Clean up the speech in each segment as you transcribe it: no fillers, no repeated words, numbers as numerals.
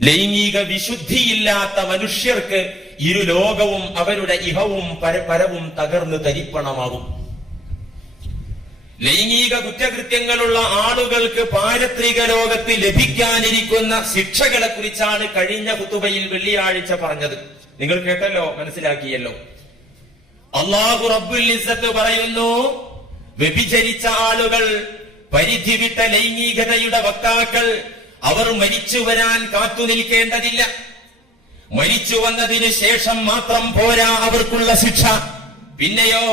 ലൈംഗിക വിശുദ്ധിയില്ലാത്ത മനുഷ്യർക്ക് ഇരു ലോകവും അവരുടെ ഇഹവും പരവും തകർന്ന് തരിപ്പണമാകും. ലൈംഗിക കുറ്റകൃത്യങ്ങളുള്ള ആളുകൾക്ക് പാരത്രിക ലോകത്ത് ലഭിക്കാനിരിക്കുന്ന ശിക്ഷകളെ കുറിച്ചാണ് കഴിഞ്ഞ ഖുതുബയിൽ വെള്ളിയാഴ്ച പറഞ്ഞത്. നിങ്ങൾ കേട്ടല്ലോ, മനസ്സിലാക്കിയല്ലോ. അല്ലാഹു റബ്ബുൽ ഇസ്സത്ത് പറയുന്നു, വ്യഭിചരിച്ച ആളുകൾ, പരിധി വിട്ട ലൈംഗികതയുടെ വക്താക്കൾ, അവർ മരിച്ചു വരാൻ കാത്തു നിൽക്കേണ്ടതില്ല. മരിച്ചു വന്നതിന് ശേഷം മാത്രം പോരാ അവർക്കുള്ള ശിക്ഷ, പിന്നെയോ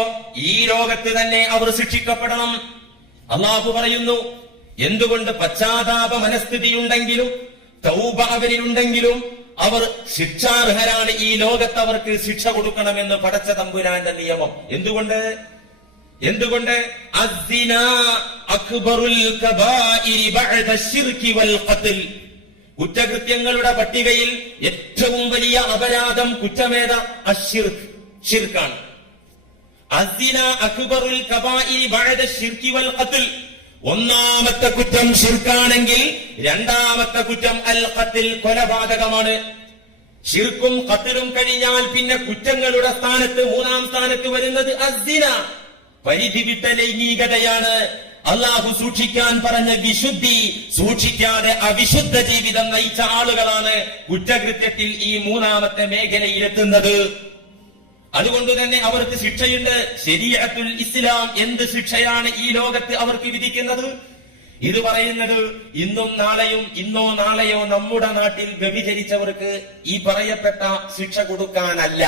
ഈ ലോകത്ത് തന്നെ അവർ ശിക്ഷിക്കപ്പെടണം. അല്ലാഹു പറയുന്നു, എന്തുകൊണ്ട് പശ്ചാത്താപ മനസ്ഥിതിയുണ്ടെങ്കിലും തൗബ അവരിലുണ്ടെങ്കിലും അവർ ശിക്ഷാർഹരാണ്. ഈ ലോകത്ത് അവർക്ക് ശിക്ഷ കൊടുക്കണമെന്ന് പടച്ച തമ്പുരാന്റെ നിയമം. എന്തുകൊണ്ട് അസ്സിനാ അക്ബറുൽ കബായിരി ബഅദ ശിർകി വൽ ഖത്ൽ. കുറ്റകൃത്യങ്ങളുടെ പട്ടികയിൽ ഏറ്റവും വലിയ അപരാധം കുറ്റമേത അശ്ശിർക്ക്, ശിർക്കാണ്. അസ്സിനാ അക്ബറുൽ കബായിരി ബഅദ ശിർകി വൽ ഖത്ൽ. ഒന്നാമത്തെ കുറ്റം ശിർക്കാണെങ്കിൽ രണ്ടാമത്തെ കുറ്റം അൽ ഖത്ൽ, കൊലപാതകമാണ്. ശിർക്കും ഖത്ലും കഴിഞ്ഞാൽ പിന്നെ കുറ്റങ്ങളുടെ സ്ഥാനത്ത് മൂന്നാം സ്ഥാനത്ത് വരുന്നത് അസ്സിന, പരിധി വിട്ട ലൈംഗികതയാണ്. അല്ലാഹു സൂക്ഷിക്കാൻ പറഞ്ഞ വിശുദ്ധി സൂക്ഷിക്കാതെ അവിശുദ്ധ ജീവിതം നയിച്ച ആളുകളാണ് കുറ്റകൃത്യത്തിൽ ഈ മൂന്നാമത്തെ മേഖലയിലെത്തുന്നത്. അതുകൊണ്ട് തന്നെ അവർക്ക് ശിക്ഷയുണ്ട്. ശരീഅത്തുൽ ഇസ്ലാം എന്ത് ശിക്ഷയാണ് ഈ ലോകത്ത് അവർക്ക് വിധിക്കുന്നത്? ഇത് പറയുന്നത് ഇന്നോ നാളെയോ നമ്മുടെ നാട്ടിൽ വ്യഭിചരിച്ചവർക്ക് ഈ പറയപ്പെട്ട ശിക്ഷ കൊടുക്കാനല്ല.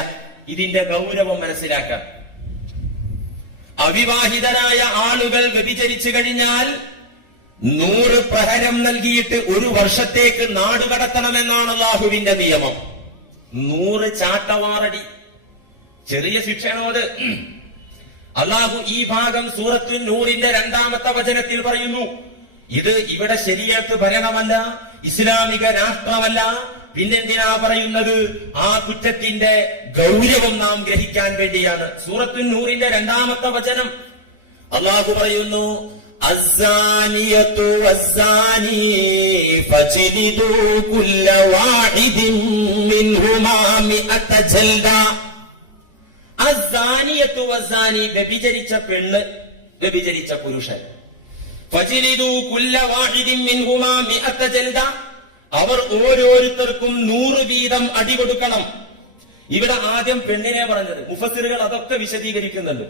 ഇതിന്റെ ഗൗരവം മനസ്സിലാക്കാൻ. അവിവാഹിതരായ ആളുകൾ വ്യഭിചരിച്ചു കഴിഞ്ഞാൽ 100 പ്രഹരം നൽകിയിട്ട് 1 വർഷത്തേക്ക് നാടുകടത്തണമെന്നാണ് അല്ലാഹുവിന്റെ നിയമം. 100 ചാട്ടവാറടി, ചെറിയ ശിക്ഷയാണോ അത്? അല്ലാഹു ഈ ഭാഗം സൂറത്തുൻ നൂറിന്റെ 2-ാമത്തെ വചനത്തിൽ പറയുന്നു. ഇത് ഇവിടെ ശരീഅത്ത് ഭരണമല്ല, ഇസ്ലാമിക രാഷ്ട്രമല്ല. പിന്നെന്തിനാ പറയുന്നത്? ആ കുറ്റത്തിന്റെ ഗൗരവം നാം ഗ്രഹിക്കാൻ വേണ്ടിയാണ്. സൂറത്തുൻ നൂറിന്റെ 2-ാമത്തെ വചനം അല്ലാഹു പറയുന്നു, അസ്സാനിയതു വസ്സാനി ഫജ്ലിദു കുല്ല വാഹിദിൻ മിൻഹുമാ മിഅത ജൽദ. അസ്സാനിയതു വസ്സാനി, വ്യഭിചരിച്ച പെണ്ണ്, വ്യഭിചരിച്ച പുരുഷൻ. ഫജ്ലിദു കുല്ല വാഹിദിൻ മിൻഹുമാ മിഅത ജൽദ, അവർ ഓരോരുത്തർക്കും 100 വീതം അടി കൊടുക്കണം. ഇവിടെ ആദ്യം പെണ്ണിനെ പറഞ്ഞത്. മുഫസ്സിറുകൾ അതൊക്കെ വിശദീകരിക്കുന്നുണ്ട്.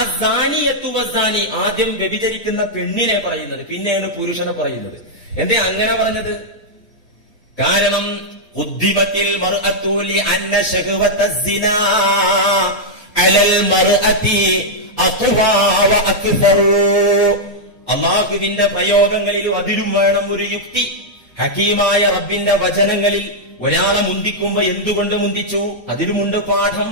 അസ്സാനിയതു വസ്സാനി, ആദ്യം വ്യഭിചരിക്കുന്ന പെണ്ണിനെ പറയുന്നത്, പിന്നെയാണ് പുരുഷനെ പറയുന്നത്. എന്തേ അങ്ങനെ പറഞ്ഞത്? കാരണം ഖുദ്ദിമത്തിൽ മർഅതു ലിഅന്ന ശഹവതസ്സിനാ അലൽ മർഅതി അഖ്വാ വ അക്സറു. അല്ലാഹുവിന്റെ പ്രയോഗങ്ങളിലും അതിലും വേണം ഒരു യുക്തി. ഹകീമായ റബ്ബിന്റെ വചനങ്ങളിൽ ഒരാളെ മുന്തിക്കുമ്പോ എന്തുകൊണ്ട് മുന്തിച്ചു, അതിലുമുണ്ട് പാഠം.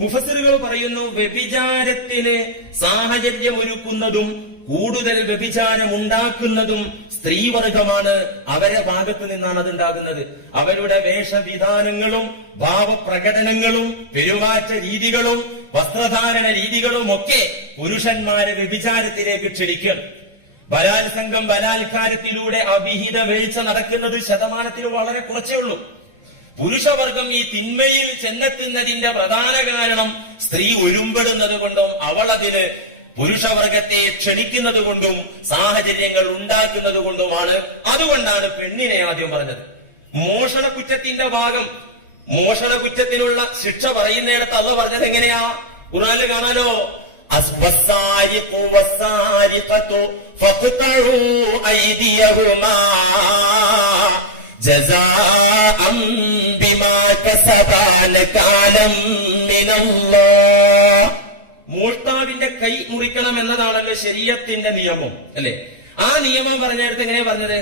മുഫസ്സിറുകൾ പറയുന്നു, വ്യഭിചാരത്തിന് സാഹചര്യമൊരുക്കുന്നതും കൂടുതൽ വ്യഭിചാരം ഉണ്ടാക്കുന്നതും സ്ത്രീവർഗമാണ്. അവരെ ഭാഗത്ത് നിന്നാണ് അത് ഉണ്ടാകുന്നത്. അവരുടെ വേഷവിധാനങ്ങളും ഭാവപ്രകടനങ്ങളും പെരുമാറ്റ രീതികളും വസ്ത്രധാരണ രീതികളും ഒക്കെ പുരുഷന്മാരെ വ്യഭിചാരത്തിലേക്ക് ക്ഷണിക്കണം. ബലാത്സംഗം, ബലാത്കാരത്തിലൂടെ അവിഹിത വീഴ്ച നടക്കുന്നത് ശതമാനത്തിൽ വളരെ കുറച്ചേ ഉള്ളൂ. പുരുഷവർഗം ഈ തിന്മയിൽ ചെന്നെത്തുന്നതിന്റെ പ്രധാന കാരണം സ്ത്രീ ഒരുമ്പെടുന്നത് കൊണ്ടും അവൾ അതിന് പുരുഷവർഗത്തെ ക്ഷണിക്കുന്നത് കൊണ്ടും സാഹചര്യങ്ങൾ ഉണ്ടാക്കുന്നത് കൊണ്ടുമാണ്. അതുകൊണ്ടാണ് പെണ്ണിനെ ആദ്യം പറഞ്ഞത്. മോഷണ കുറ്റത്തിന്റെ ഭാഗം, മോഷണ കുറ്റത്തിനുള്ള ശിക്ഷ പറയുന്നിടത്ത് അല്ലാഹു പറഞ്ഞത് എങ്ങനെയാ? ഖുർആനിൽ കാണാലോ, അസ്വസാരിഖു വസാരിഖതു ഫഖ്തഉ ഐദിയഹുമാ ജസാഅൻ ബിമാ കസബാ നകാലം മിനല്ലാഹ്. മോഷ്ടാവിന്റെ കൈ മുറിക്കണം എന്നതാണല്ലോ ശരീഅത്തിന്റെ നിയമം, അല്ലെ? ആ നിയമം പറഞ്ഞെടുത്ത് എങ്ങനെയാ പറഞ്ഞത്?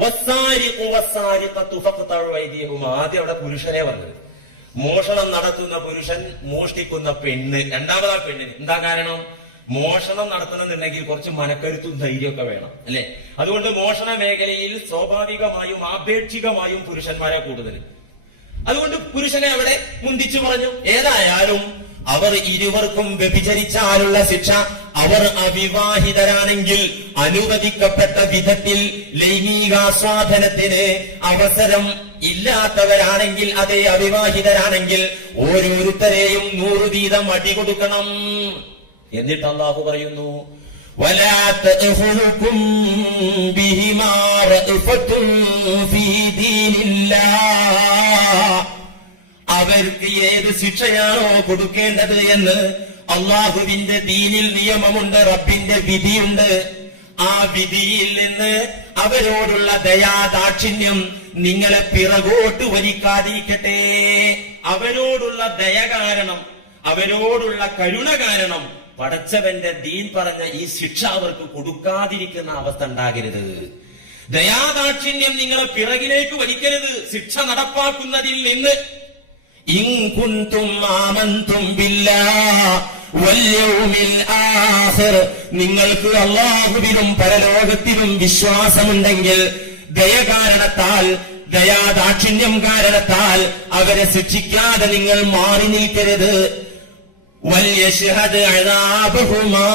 വസാരിഖു വസാരിഖതു ഫഖ്തഉ ഐദിയഹുമാ. ആദ്യം അവിടെ പുരുഷനെ പറഞ്ഞത്. മോഷണം നടത്തുന്ന പുരുഷൻ, മോഷ്ടിക്കുന്ന പെണ്ണ്. രണ്ടാമതാ പെണ്ണിന്. എന്താ കാരണം? മോഷണം നടത്തണമെന്നുണ്ടെങ്കിൽ കുറച്ച് മനക്കരുത്തും ധൈര്യമൊക്കെ വേണം, അല്ലെ? അതുകൊണ്ട് മോഷണ മേഖലയിൽ സ്വാഭാവികമായും ആപേക്ഷികമായും പുരുഷന്മാരെ കൂടുതൽ. അതുകൊണ്ട് പുരുഷനെ അവിടെ മുന്തിച്ചു പറഞ്ഞു. ഏതായാലും അവർ ഇരുവർക്കും വ്യഭിചരിച്ചാലുള്ള ശിക്ഷ, അവർ അവിവാഹിതരാണെങ്കിൽ അനുവദിക്കപ്പെട്ട വിധത്തിൽ ലൈംഗികാസ്വാദനത്തിന് അവസരം ഇല്ലാത്തവരാണെങ്കിൽ, അതേ അവിവാഹിതരാണെങ്കിൽ ഓരോരുത്തരെയും 100 വീതം അടി കൊടുക്കണം. എന്നിട്ട് അല്ലാഹു പറയുന്നു, വലാ തഅഖുലുകും ബിഹിമാ റഅഫത്തുൻ ഫീ ദീനില്ലാഹ്. അവർക്ക് ഏത് ശിക്ഷയാണോ കൊടുക്കേണ്ടത് എന്ന് അള്ളാഹുവിന്റെ ദീനിൽ നിയമമുണ്ട്, റബ്ബിന്റെ വിധിയുണ്ട്. ആ വിധിയിൽ നിന്ന് അവരോടുള്ള ദയാദാക്ഷിണ്യം നിങ്ങളെ പിറകോട്ട് വലിക്കാതിരിക്കട്ടെ. അവരോടുള്ള ദയ കാരണം, അവരോടുള്ള കരുണ കാരണം പടച്ചവന്റെ ദീൻ പറഞ്ഞ ഈ ശിക്ഷ അവർക്ക് കൊടുക്കാതിരിക്കുന്ന അവസ്ഥ ഉണ്ടാകരുത്. ദയാദാക്ഷിണ്യം നിങ്ങളെ പിറകിലേക്ക് വലിക്കരുത് ശിക്ഷ നടപ്പാക്കുന്നതിൽ നിന്ന്. ഇൻ കുൻതും ആമൻതും ബില്ലാഹ് വൽ യൗമിൽ ആഖിർ, നിങ്ങൾക്ക് അല്ലാഹുവിലും പരലോകത്തിലും വിശ്വാസമുണ്ടെങ്കിൽ ദയ കാരണത്താൽ, ദയാദാക്ഷിണ്യം കാരണത്താൽ അവരെ ശിക്ഷിക്കാതെ നിങ്ങൾ മാറി നിൽക്കരുത്. വൽയശ്ഹദ് അദാബഹുമാ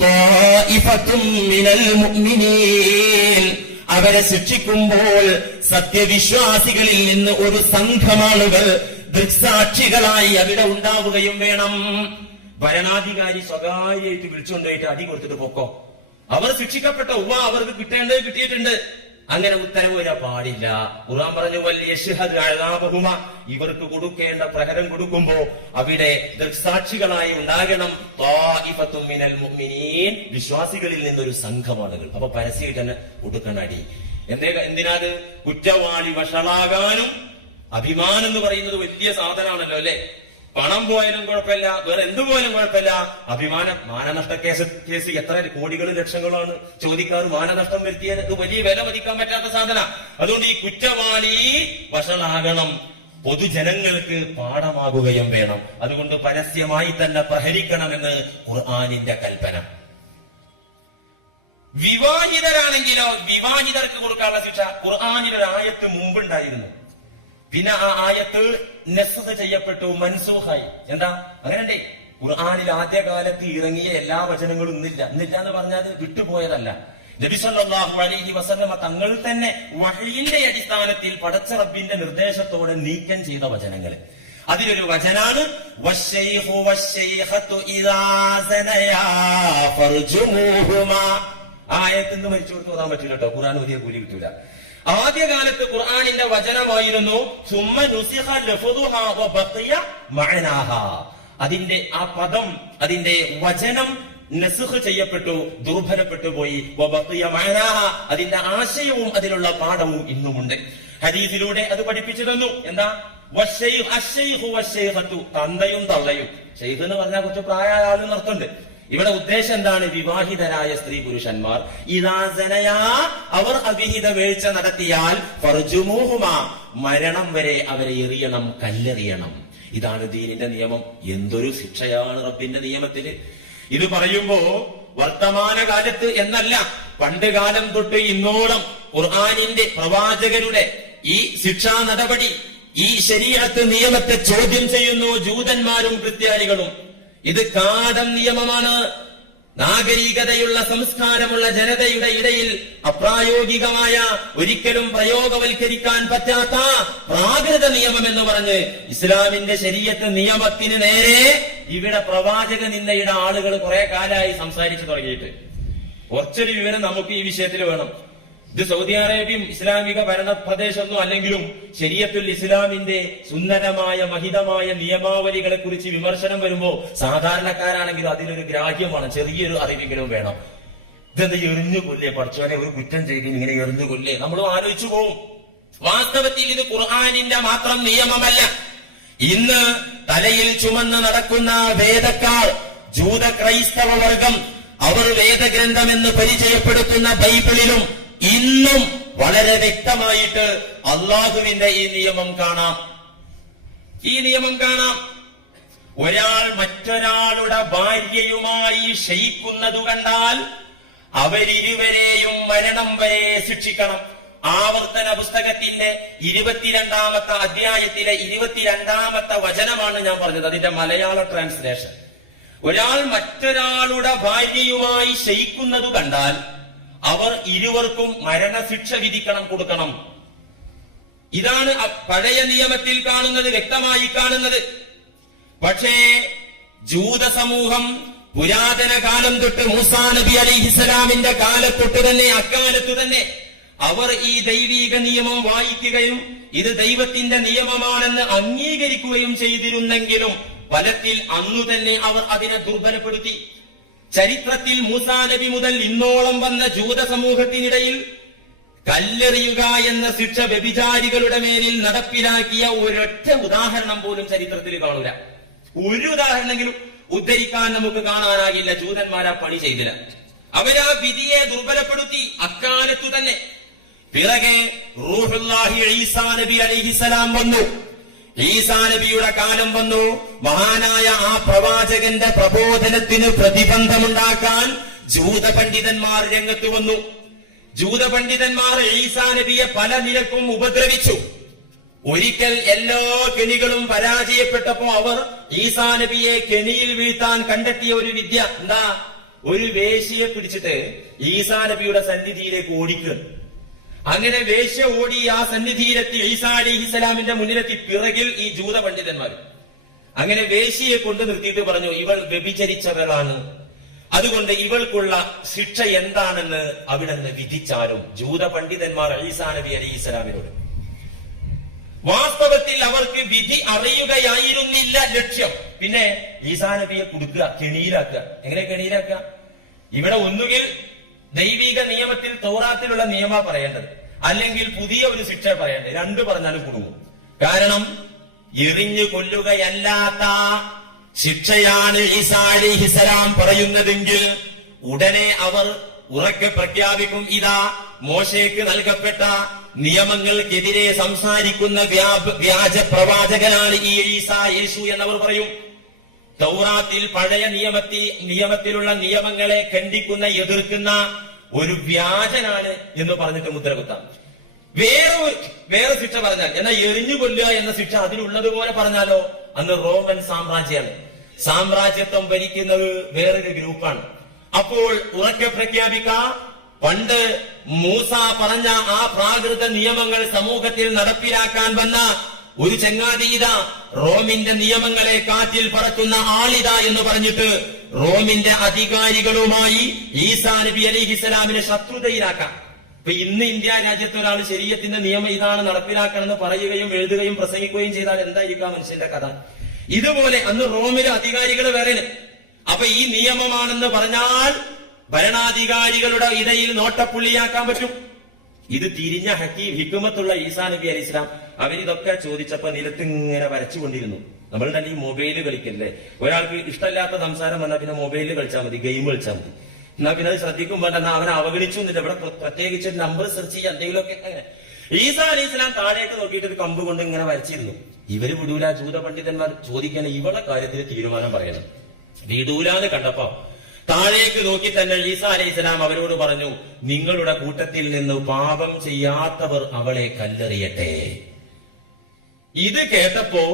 ത്വായിഫത്തും മിനൽ മുഅ്മിനീൻ. അവരെ ശിക്ഷിക്കുമ്പോൾ സത്യവിശ്വാസികളിൽ നിന്ന് ഒരു സംഘമാളുകൾ ദൃക്സാക്ഷികളായി അവിടെ ഉണ്ടാവുകയും വേണം. ഭരണാധികാരി സ്വകാര്യമായിട്ട് വിളിച്ചുകൊണ്ടുപോയിട്ട് അടി കൊടുത്തിട്ട് പൊക്കോ, അവർ ശിക്ഷിക്കപ്പെട്ട അവർക്ക് കിട്ടേണ്ടത് കിട്ടിയിട്ടുണ്ട്, അങ്ങനെ ഉത്തരവ് വരാൻ പാടില്ല. ഖുർആൻ പറഞ്ഞു, വൽയശ്ഹദ് അദാബഹുമ, ഇവർക്ക് കൊടുക്കേണ്ട പ്രഹരം കൊടുക്കുമ്പോ അവിടെ ദൃക്സാക്ഷികളായി ഉണ്ടാകണം. ത്വായിഫത്തും മിനൽ മുഅ്മിനീൻ, വിശ്വാസികളിൽ നിന്നൊരു സംഘമാളുകൾ. അപ്പൊ പരസ്യമായിട്ട് തന്നെ കൊടുക്കണ അടി. എന്തിനാത്? കുറ്റവാളി വഷളാകാനും. അഭിമാനം എന്ന് പറയുന്നത് വലിയ സാധനമാണല്ലോ അല്ലെ. പണം പോയാലും കുഴപ്പമില്ല, വേറെ എന്തു പോയാലും കുഴപ്പമില്ല. അഭിമാനം, മാനനഷ്ട കേസ് എത്ര കോടികളും ലക്ഷങ്ങളുമാണ് ചോദിക്കാറ് മാനനഷ്ടം വരുത്തിയത്. ഇത് വലിയ വില മതിക്കാൻ പറ്റാത്ത സാധന. അതുകൊണ്ട് ഈ കുറ്റവാളി വഷളാകണം, പൊതുജനങ്ങൾക്ക് പാഠമാകുകയും വേണം. അതുകൊണ്ട് പരസ്യമായി തന്നെ പ്രഹരിക്കണമെന്ന് ഖുർആനിന്റെ കൽപ്പന. വിവാഹിതരാണെങ്കിലോ വിവാഹിതർക്ക് കൊടുക്കാനുള്ള ശിക്ഷ ഖുർആനിലൊരു ആയത്ത് മുമ്പുണ്ടായിരുന്നു. പിന്നെ ആ ആയത്ത് നസ്ഖ് ചെയ്യപ്പെട്ടു, മൻസൂഖായി. എന്താ അങ്ങനെയുണ്ടേ? ഖുർആനിൽ ആദ്യകാലത്ത് ഇറങ്ങിയ എല്ലാ വചനങ്ങളും ഇന്നില്ല എന്ന് പറഞ്ഞാൽ വിട്ടുപോയതല്ല. നബി സല്ലല്ലാഹു അലൈഹി വസല്ലമ തങ്ങൾ തന്നെ വഹയിന്റെ അടിസ്ഥാനത്തിൽ പടച്ച റബ്ബിന്റെ നിർദ്ദേശത്തോടെ നീക്കം ചെയ്ത വചനങ്ങൾ. അതിലൊരു വചനാണ് വശൈഖു വശൈഖതു ഇദാ സനയാ ഫർജുമുഹുമാ. ആയത്തിന് മരിച്ചു കൊടുത്ത് ഓതാൻ പറ്റില്ല കേട്ടോ, ഖുർആൻ വലിയ കൂലി കിട്ടൂല. ആദ്യകാലത്ത് ഖുർആനിന്റെ വചനമായിരുന്നു സുമ്മ നുസിഖ ലഫ്ദുഹാ വബഖിയ മഅനാഹാ. അതിന്റെ ആ പദം, അതിന്റെ വചനം നസ്ഖ് ചെയ്യപ്പെട്ടു, ദുർബലപ്പെട്ടു പോയി. വബഖിയ മഅനാഹാ, അതിന്റെ ആശയവും അതിലുള്ള പാഠവും ഇന്നുമുണ്ട്. ഹദീസിലൂടെ അത് പഠിപ്പിച്ചു തന്നു. എന്താ? വശൈഖു വശൈഖതു, തന്തയും തള്ളയും. ശൈഖ് എന്ന് പറഞ്ഞാൽ കുറച്ച് പ്രായമായ ആള് നിർത്തുണ്ട്. ഇവിടെ ഉദ്ദേശം എന്താണ്? വിവാഹിതരായ സ്ത്രീ പുരുഷന്മാർ ഇദാ സനയാ, അവർ അവിഹിത വീഴ്ച നടത്തിയാൽ ഫർജുമുഹുമാ, മരണം വരെ അവരെ എറിയണം, കല്ലെറിയണം. ഇതാണ് ദീനിന്റെ നിയമം. എന്തൊരു ശിക്ഷയാണ് റബ്ബിന്റെ നിയമത്തില്. ഇത് പറയുമ്പോ വർത്തമാനകാലത്ത് എന്നല്ല, പണ്ട് കാലം തൊട്ട് ഇന്നോളം ഖുർആനിന്റെ പ്രവാചകരുടെ ഈ ശിക്ഷാ നടപടി, ഈ ശരീഅത്ത് നിയമത്തെ ചോദ്യം ചെയ്യുന്നു ജൂതന്മാരും ക്രിസ്ത്യാനികളും. ഇത് കാടൻ നിയമമാണ്. നാഗരികതയുള്ള സംസ്കാരമുള്ള ജനതയുടെ ഇടയിൽ അപ്രായോഗികമായ, ഒരിക്കലും പ്രയോഗവൽക്കരിക്കാൻ പറ്റാത്ത പ്രാകൃത നിയമം എന്ന് പറഞ്ഞ് ഇസ്ലാമിന്റെ ശരീഅത്ത് നിയമത്തിന് നേരെ ഇവിടെ പ്രവാചക നിന്ദയുടെ ആളുകൾ കുറെ കാലമായി സംസാരിച്ചു തുടങ്ങിയിട്ട്. കുറച്ചൊരു വിവരം നമുക്ക് ഈ വിഷയത്തിൽ വേണം. ഇത് സൗദി അറേബ്യയും ഇസ്ലാമിക ഭരണ പ്രദേശമൊന്നും അല്ലെങ്കിലും ശരീഅത്തുൽ ഇസ്ലാമിന്റെ സുന്ദരമായ മഹിതമായ നിയമാവലികളെ കുറിച്ച് വിമർശനം വരുമ്പോ സാധാരണക്കാരാണെങ്കിലും അതിലൊരു ഗ്രാഹ്യമാണ്, ചെറിയൊരു അറിവെങ്കിലും വേണം. ഇതെന്താ എറിഞ്ഞു കൊല്ലേ, പഠിച്ചവനെ ഒരു കുറ്റം ചെയ്ത് ഇങ്ങനെ എറിഞ്ഞു കൊല്ലേ, നമ്മളും ആലോചിച്ചു പോവും. വാസ്തവത്തിൽ ഇത് ഖുർആനിന്റെ മാത്രം നിയമമല്ല. ഇന്ന് തലയിൽ ചുമന്ന് നടക്കുന്ന വേദക്കാർ, ജൂത ക്രൈസ്തവ വർഗം, അവർ വേദഗ്രന്ഥമെന്ന് പരിചയപ്പെടുത്തുന്ന ബൈബിളിലും ഇന്നും വളരെ വ്യക്തമായിട്ട് അള്ളാഹുവിന്റെ ഈ നിയമം കാണാം. ഈ നിയമം കാണാം. ഒരാൾ മറ്റൊരാളുടെ ഭാര്യയുമായി ശയിക്കുന്നതു കണ്ടാൽ അവരിരുവരെയും മരണം വരെ ശിക്ഷിക്കണം. ആവർത്തന പുസ്തകത്തിന്റെ 22-ാമത്തെ അധ്യായത്തിലെ 22-ാമത്തെ വചനമാണ് ഞാൻ പറഞ്ഞത്, അതിന്റെ മലയാള ട്രാൻസ്ലേഷൻ. ഒരാൾ മറ്റൊരാളുടെ ഭാര്യയുമായി ശയിക്കുന്നതു കണ്ടാൽ അവർ ഇരുവർക്കും മരണശിക്ഷ വിധിക്കണം, കൊടുക്കണം. ഇതാണ് പഴയ നിയമത്തിൽ കാണുന്നത്, വ്യക്തമായി കാണുന്നത്. പക്ഷേ ജൂത സമൂഹം പുരാതന കാലം തൊട്ട് മൂസാ നബി അലൈഹിസ്സലാമിന്റെ കാലത്തൊട്ട് തന്നെ, അക്കാലത്ത് തന്നെ അവർ ഈ ദൈവീക നിയമം വായിക്കുകയും ഇത് ദൈവത്തിന്റെ നിയമമാണെന്ന് അംഗീകരിക്കുകയും ചെയ്തിരുന്നെങ്കിലും ഫലത്തിൽ അന്നു തന്നെ അവർ അതിനെ ദുർബലപ്പെടുത്തി. ചരിത്രത്തിൽ മൂസാ നബി മുതൽ ഇന്നോളം വന്ന ജൂത സമൂഹത്തിനിടയിൽ കല്ലെറിയുക എന്ന ശിക്ഷ വ്യഭിചാരികളുടെ മേലിൽ നടപ്പിലാക്കിയ ഒരൊറ്റ ഉദാഹരണം പോലും ചരിത്രത്തിൽ കാണൂല. ഒരു ഉദാഹരണമെങ്കിലും ഉദ്ധരിക്കാൻ നമുക്ക് കാണാനാകില്ല. ജൂതന്മാരാ പണി ചെയ്തില്ല, അവരാ വിധിയെ ദുർബലപ്പെടുത്തി അക്കാലത്തു തന്നെ. പിറകെ റൂഹുല്ലാഹി ഈസാ നബി അലൈഹിസ്സലാം വന്നു. ഈസാ നബിയുടെ കാലം വന്നു. മഹാനായ ആ പ്രവാചകന്റെ പ്രബോധനത്തിന് പ്രതിബന്ധമുണ്ടാക്കാൻ ജൂത പണ്ഡിതന്മാർ രംഗത്ത് വന്നു. ജൂത പണ്ഡിതന്മാർ ഈസാ നബിയെ പല നിലക്കും ഉപദ്രവിച്ചു. ഒരിക്കൽ എല്ലാ കെണികളും പരാജയപ്പെട്ടപ്പോ അവർ ഈസാ നബിയെ കെണിയിൽ വീഴ്ത്താൻ കണ്ടെത്തിയ ഒരു വിദ്യ എന്താ? ഒരു വേശ്യയെ പിടിച്ചിട്ട് ഈസാ നബിയുടെ സന്നിധിയിലേക്ക് ഓടിക്കുക. അങ്ങനെ വേശ്യ ഓടി ആ സന്നിധിയിലെത്തി ഈസാ അലൈഹിസ്സലാമിന്റെ മുന്നിലെത്തി. പിറകിൽ ഈ ജൂത പണ്ഡിതന്മാർ അങ്ങനെ വേശ്യയെ കൊണ്ട് നിർത്തിയിട്ട് പറഞ്ഞു, ഇവൾ വ്യഭിചരിച്ചവളാണ്, അതുകൊണ്ട് ഇവൾക്കുള്ള ശിക്ഷ എന്താണെന്ന് അവിടെ നിന്ന് വിധിച്ചാലും. ജൂത പണ്ഡിതന്മാർ ഈസാ നബി അലൈഹിസ്സലാമിനോട്. വാസ്തവത്തിൽ അവർക്ക് വിധി അറിയുകയായിരുന്നില്ല ലക്ഷ്യം. പിന്നെ ഈസാ നബിയെ കൊടുക്കുക, കെണിയിലാക്കുക. എങ്ങനെ കെണിയിലാക്കുക? ഇവിടെ ഒന്നുകിൽ ദൈവിക നിയമത്തിൽ തൗറാത്തിലുള്ള നിയമ പറയേണ്ടത്, അല്ലെങ്കിൽ പുതിയ ഒരു ശിക്ഷ പറയേണ്ടത്. രണ്ടു പറഞ്ഞാലും കുടുങ്ങും. കാരണം എറിഞ്ഞു കൊല്ലുകയല്ലാത്ത ശിക്ഷയാണ് ഈസാ അലൈഹിസ്സലാം പറയുന്നതെങ്കിൽ ഉടനെ അവർ ഉറക്കെ പ്രഖ്യാപിക്കും, ഇതാ മോശയ്ക്ക് നൽകപ്പെട്ട നിയമങ്ങൾക്കെതിരെ സംസാരിക്കുന്ന വ്യാജ പ്രവാചകനാണ് ഈ ഈസാ, യേശു എന്നവർ പറയും. തൗറാത്തിൽ പഴയ നിയമത്തിലുള്ള നിയമങ്ങളെ ഖണ്ഡിക്കുന്ന, എതിർക്കുന്ന ഒരു വ്യാജനാണ് എന്ന് പറഞ്ഞിട്ട് മുദ്രകുത്താം. വേറെ ശിക്ഷ പറഞ്ഞാൽ, എന്നാൽ എറിഞ്ഞു കൊല്ലുക എന്ന ശിക്ഷ അതിലുള്ളതുപോലെ പറഞ്ഞാലോ, അന്ന് റോമൻ സാമ്രാജ്യമാണ്. സാമ്രാജ്യത്വം ഭരിക്കുന്നത് വേറൊരു ഗ്രൂപ്പാണ്. അപ്പോൾ ഉറക്കെ പ്രഖ്യാപിക്കാം, പണ്ട് മൂസ പറഞ്ഞ ആ പ്രാകൃത നിയമങ്ങൾ സമൂഹത്തിൽ നടപ്പിലാക്കാൻ വന്ന ഒരു ചങ്ങാതിയിത റോമിന്റെ നിയമങ്ങളെ കാറ്റിൽ പറത്തുന്ന ആളിത എന്ന് പറഞ്ഞിട്ട് റോമിന്റെ അധികാരികളുമായി ഈസാ നബി അലൈഹിസ്സലാമിനെ ശത്രുതയിലാക്കാം. ഇപ്പൊ ഇന്ന് ഇന്ത്യ രാജ്യത്ത് ഒരാൾ ശരീഅത്തിന്റെ നിയമം ഇതാണ് നടപ്പിലാക്കണമെന്ന് പറയുകയും എഴുതുകയും പ്രസംഗിക്കുകയും ചെയ്താൽ എന്തായിരിക്കാം മനുഷ്യന്റെ കഥ? ഇതുപോലെ അന്ന് റോമിലെ അധികാരികൾ വേറെ. അപ്പൊ ഈ നിയമമാണെന്ന് പറഞ്ഞാൽ ഭരണാധികാരികളുടെ ഇടയിൽ നോട്ടപ്പുള്ളിയാക്കാൻ പറ്റും. ഇത് തിരിഞ്ഞ ഹിക്മത്തുള്ള ഈസാ നബി അലൈഹി ഇസ്ലാം അവരിതൊക്കെ ചോദിച്ചപ്പോ നിലത്തിങ്ങനെ വരച്ചുകൊണ്ടിരുന്നു. നമ്മൾ തന്നെ ഈ മൊബൈല് കളിക്കല്ലേ, ഒരാൾക്ക് ഇഷ്ടമില്ലാത്ത സംസാരം വന്നാൽ പിന്നെ മൊബൈലിൽ കളിച്ചാൽ മതി, ഗെയിം കളിച്ചാൽ മതി. എന്നാ പിന്നെ അത് ശ്രദ്ധിക്കും വേണ്ട, എന്നാ അവനെ അവഗണിച്ചു എന്നില്ല. ഇവിടെ പ്രത്യേകിച്ച് നമ്പർ സെർച്ച് ചെയ്യാൻ എന്തെങ്കിലുമൊക്കെ. അങ്ങനെ ഈസാ അലൈഹി ഇസ്ലാം താഴേക്ക് നോക്കിയിട്ട് ഒരു കമ്പ് കൊണ്ട് ഇങ്ങനെ വരച്ചിരുന്നു. ഇവര് വിടൂല. ജൂത പണ്ഡിതന്മാർ ചോദിക്കാൻ ഇവളെ കാര്യത്തിൽ തീരുമാനം പറയണം. വിടൂലാന്ന് കണ്ടപ്പോ താഴേക്ക് നോക്കി തന്നെ ഈസാ അലൈഹി ഇസ്ലാം അവരോട് പറഞ്ഞു, നിങ്ങളുടെ കൂട്ടത്തിൽ നിന്ന് പാപം ചെയ്യാത്തവർ അവളെ കല്ലെറിയട്ടെ. ഇത് കേട്ടപ്പോ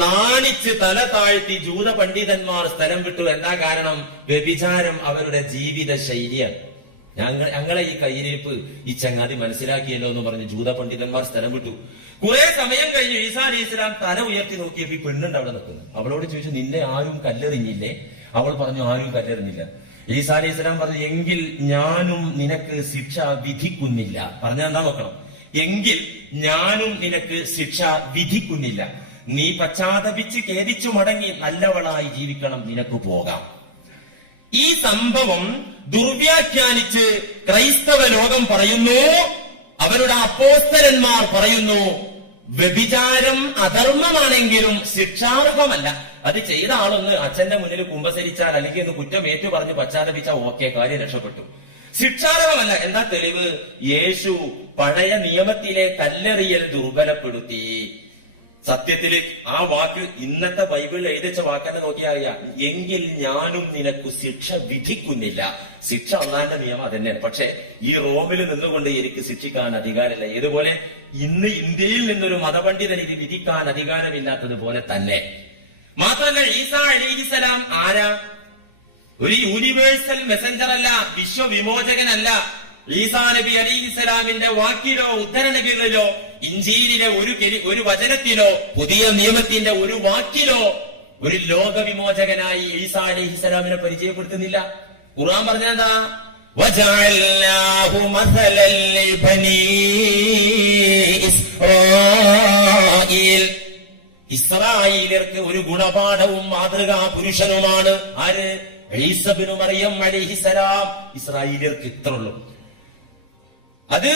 നാണിച്ച് തല താഴ്ത്തി ജൂത പണ്ഡിതന്മാർ സ്ഥലം വിട്ടു. എന്താ കാരണം? വ്യഭിചാരം അവരുടെ ജീവിത ശൈലിയാണ്. ഞങ്ങളെ ഈ കയ്യിരിപ്പ് ഈ ചങ്ങാതി മനസ്സിലാക്കിയല്ലോ എന്ന് പറഞ്ഞ് ജൂത പണ്ഡിതന്മാർ സ്ഥലം വിട്ടു. കുറെ സമയം കഴിഞ്ഞ് ഈസാ അലൈഹി ഇസ്ലാം തല ഉയർത്തി നോക്കിയപ്പോ ഈ പെണ്ണുണ്ട് അവിടെ നിൽക്കുന്നു. അവളോട് ചോദിച്ചു, നിന്നെ ആരും കല്ലെറിഞ്ഞില്ലേ? അവൾ പറഞ്ഞു, ആരും കല്ലെറിഞ്ഞില്ല. ഈസാ അലൈഹി ഇസ്ലാം പറഞ്ഞു, എങ്കിൽ ഞാനും നിനക്ക് ശിക്ഷ വിധിക്കുന്നില്ല. പറഞ്ഞാൽ എന്താ നോക്കണം? എങ്കിൽ ഞാനും നിനക്ക് ശിക്ഷ വിധിക്കുന്നില്ല. നീ പശ്ചാത്തപിച്ച് ഖേദിച്ചു മടങ്ങി നല്ലവളായി ജീവിക്കണം, നിനക്ക് പോകാം. ഈ സംഭവം ദുർവ്യാഖ്യാനിച്ച് ക്രൈസ്തവ ലോകം പറയുന്നു, അവരുടെ അപ്പോസ്തലന്മാർ പറയുന്നു, വ്യഭിചാരം അധർമ്മമാണെങ്കിലും ശിക്ഷാർഹമല്ല. അത് ചെയ്ത ആളൊന്ന് അച്ഛന്റെ മുന്നിൽ കുമ്പസരിച്ചാൽ അല്ലെങ്കിൽ ഒന്ന് കുറ്റം ഏറ്റു പറഞ്ഞ് പശ്ചാത്തപിച്ചാൽ ഓക്കെ, കാര്യം രക്ഷപ്പെട്ടു. ശിക്ഷാർഹമല്ല. എന്താ തെളിവ്? യേശു പഴയ നിയമത്തിലെ കല്ലെറിയൽ ദുർബലപ്പെടുത്തി. സത്യത്തില് ആ വാക്ക് ഇന്നത്തെ ബൈബിളിൽ എഴുതിച്ച വാക്കെന്നെ നോക്കിയാൽ അറിയാം, എങ്കിൽ ഞാനും നിനക്ക് ശിക്ഷ വിധിക്കുന്നില്ല. ശിക്ഷ അള്ളാന്റെ നിയമം അതന്നെയാണ്. പക്ഷെ ഈ റോമിൽ നിന്നുകൊണ്ട് എനിക്ക് ശിക്ഷിക്കാൻ അധികാരമില്ല. ഇതുപോലെ ഇന്ന് ഇന്ത്യയിൽ നിന്നൊരു മതപണ്ഡിതനിക്ക് വിധിക്കാൻ അധികാരമില്ലാത്തതുപോലെ തന്നെ. മാത്രമല്ല, ഈസാ അലൈഹിസ്സലാം ആരാ? ഒരു യൂണിവേഴ്സൽ മെസഞ്ചർ അല്ല, വിശ്വവിമോചകനല്ല. ഈസാ നബി അലൈഹിസ്സലാമിന്റെ വാക്കിലോ ഉദ്ധരണികളിലോ ഇഞ്ചീലിലെ ഒരു വചനത്തിലോ പുതിയ നിയമത്തിന്റെ ഒരു വാക്കിലോ ഒരു ലോകവിമോചകനായി ഈസാ അലൈഹിസ്സലാമിനെ പരിചയപ്പെടുത്തുന്നില്ല. ഖുർആൻ പറഞ്ഞതാ വജഅൽനാഹു മസലൻ ലിബനീ ഇസ്രായീൽ. ഇസ്രായേലിയർക്ക് ഒരു ഗുണപാഠവും മാതൃകാ പുരുഷനുമാണ് ആര്? ഈസാ ഇബ്നു മറിയം അലൈഹിസ്സലാം. ഇസ്രായേലിയർക്ക് ഇത്രയുള്ളൂ. അത്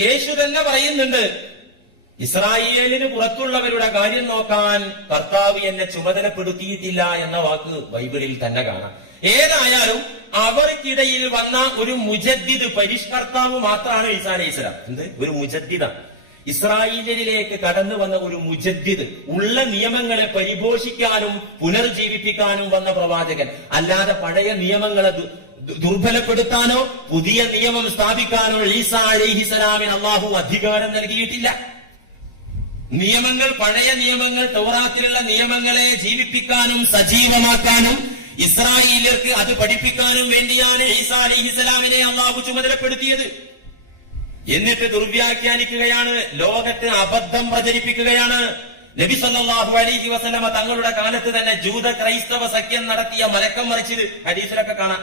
യേശു തന്നെ പറയുന്നുണ്ട്, ഇസ്രായേലിന് പുറത്തുള്ളവരുടെ കാര്യം നോക്കാൻ കർത്താവ് എന്നെ ചുമതലപ്പെടുത്തിയിട്ടില്ല എന്ന വാക്ക് ബൈബിളിൽ തന്നെ കാണാം. ഏതായാലും അവർക്കിടയിൽ വന്ന ഒരു മുജദ്ദിദ്, പരിഷ്കർത്താവ് മാത്രമാണ് ഈസാ അലൈഹിസ്സലാം. എന്ത്? ഒരു മുജദ്ദിദ. ഇസ്രായേലിലേക്ക് കടന്നു വന്ന ഒരു മുജദ്ദിദ്, ഉള്ള നിയമങ്ങളെ പരിപോഷിക്കാനും പുനർജീവിപ്പിക്കാനും വന്ന പ്രവാചകൻ. അല്ലാതെ പഴയ നിയമങ്ങളെ ദുർബലപ്പെടുത്താനോ പുതിയ നിയമം സ്ഥാപിക്കാനോ ഈസാ അലൈഹിസ്സലാമിന് അല്ലാഹു അധികാരം നൽകിയിട്ടില്ല. നിയമങ്ങൾ, പഴയ നിയമങ്ങൾ, തൗറാത്തിലുള്ള നിയമങ്ങളെ ജീവിപ്പിക്കാനും സജീവമാക്കാനും ഇസ്രായേലിയർക്ക് അത് പഠിപ്പിക്കാനും വേണ്ടിയാണ് ഈസാ അലൈഹിസ്സലാമിനെ അല്ലാഹു ചുമതലപ്പെടുത്തിയത്. എന്നിട്ട് ദുർവ്യാഖ്യാനിക്കുകയാണ്, ലോകത്ത് അബദ്ധം പ്രചരിപ്പിക്കുകയാണ്. നബി സല്ലല്ലാഹു അലൈഹി വസല്ലമ തങ്ങളുടെ കാലത്ത് തന്നെ ജൂത ക്രൈസ്തവ സഖ്യം നടത്തിയ മലക്കം മറിച്ചത് ഹദീസിലൊക്കെ കാണാം.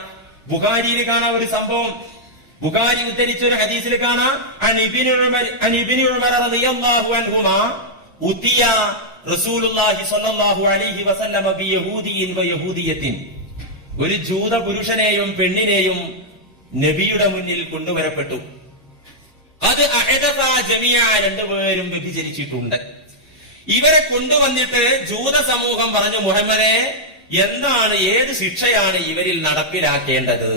ബുഖാരിയിൽ കാണാം ഒരു സംഭവം. ബുഖാരി ഉദ്ധരിച്ച ഒരു ഹദീസിൽ കാണാം, അൻ ഇബ്നു ഉമർ റളിയല്ലാഹു അൻഹുമാ ഉതിയ റസൂലുള്ളാഹി സ്വല്ലല്ലാഹു അലൈഹി വസല്ലമ ബിയഹൂദിയിൻ വയഹൂദിയത്തിൻ. ഒരു ജൂത പുരുഷനെയും പെണ്ണിനെയും നബിയുടെ മുന്നിൽ കൊണ്ടുവരപ്പെട്ടു. അത് അഹദസ ജമിയ, രണ്ടുപേരും വ്യഭിചരിച്ചിട്ടുണ്ട്. ഇവരെ കൊണ്ടുവന്നിട്ട് ജൂത സമൂഹം പറഞ്ഞു, മുഹമ്മദേ, എന്താണ്, ഏത് ശിക്ഷയാണ് ഇവരിൽ നടപ്പിലാക്കേണ്ടത്?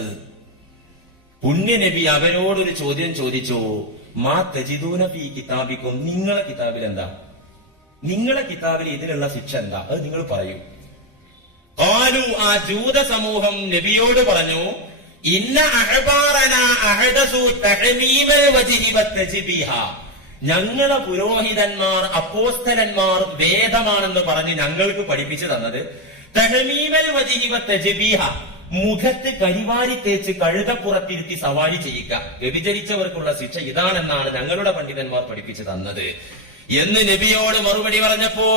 പുണ്യനബി അവരോടൊരു ചോദ്യം ചോദിച്ചു, മാ തജിദൂന ഫീ കിതാബിക്കും, നിങ്ങളെ കിതാബിൽ എന്താ, നിങ്ങളെ കിതാബിൽ ഇതിനുള്ള ശിക്ഷ എന്താ, അത് നിങ്ങൾ പറയൂ. ഖാലു, ആ ജൂത സമൂഹം നബിയോട് പറഞ്ഞു, ഇന്ന അഹ്ബാറനാ അഹദസു തഹ്മീമൽ വജ്ഹി വത്തജ്ബീഹ, ഞങ്ങളെ പുരോഹിതന്മാർ, അപ്പോസ്തലന്മാർ വേദമാണെന്ന് പറഞ്ഞ് ഞങ്ങൾക്ക് പഠിപ്പിച്ചു തന്നത് തഹ്മീമൽ വജ്ഹി വത്തജ്ബീഹ, മുഖത്ത് കരിവാരി തേച്ച് കഴുതപ്പുറത്തിരുത്തി സവാരി ചെയ്യുക, വ്യഭിചരിച്ചവർക്കുള്ള ശിക്ഷ ഇതാണെന്നാണ് ഞങ്ങളുടെ പണ്ഡിതന്മാർ പഠിപ്പിച്ചു തന്നത് എന്ന് നബിയോട് മറുപടി പറഞ്ഞപ്പോ,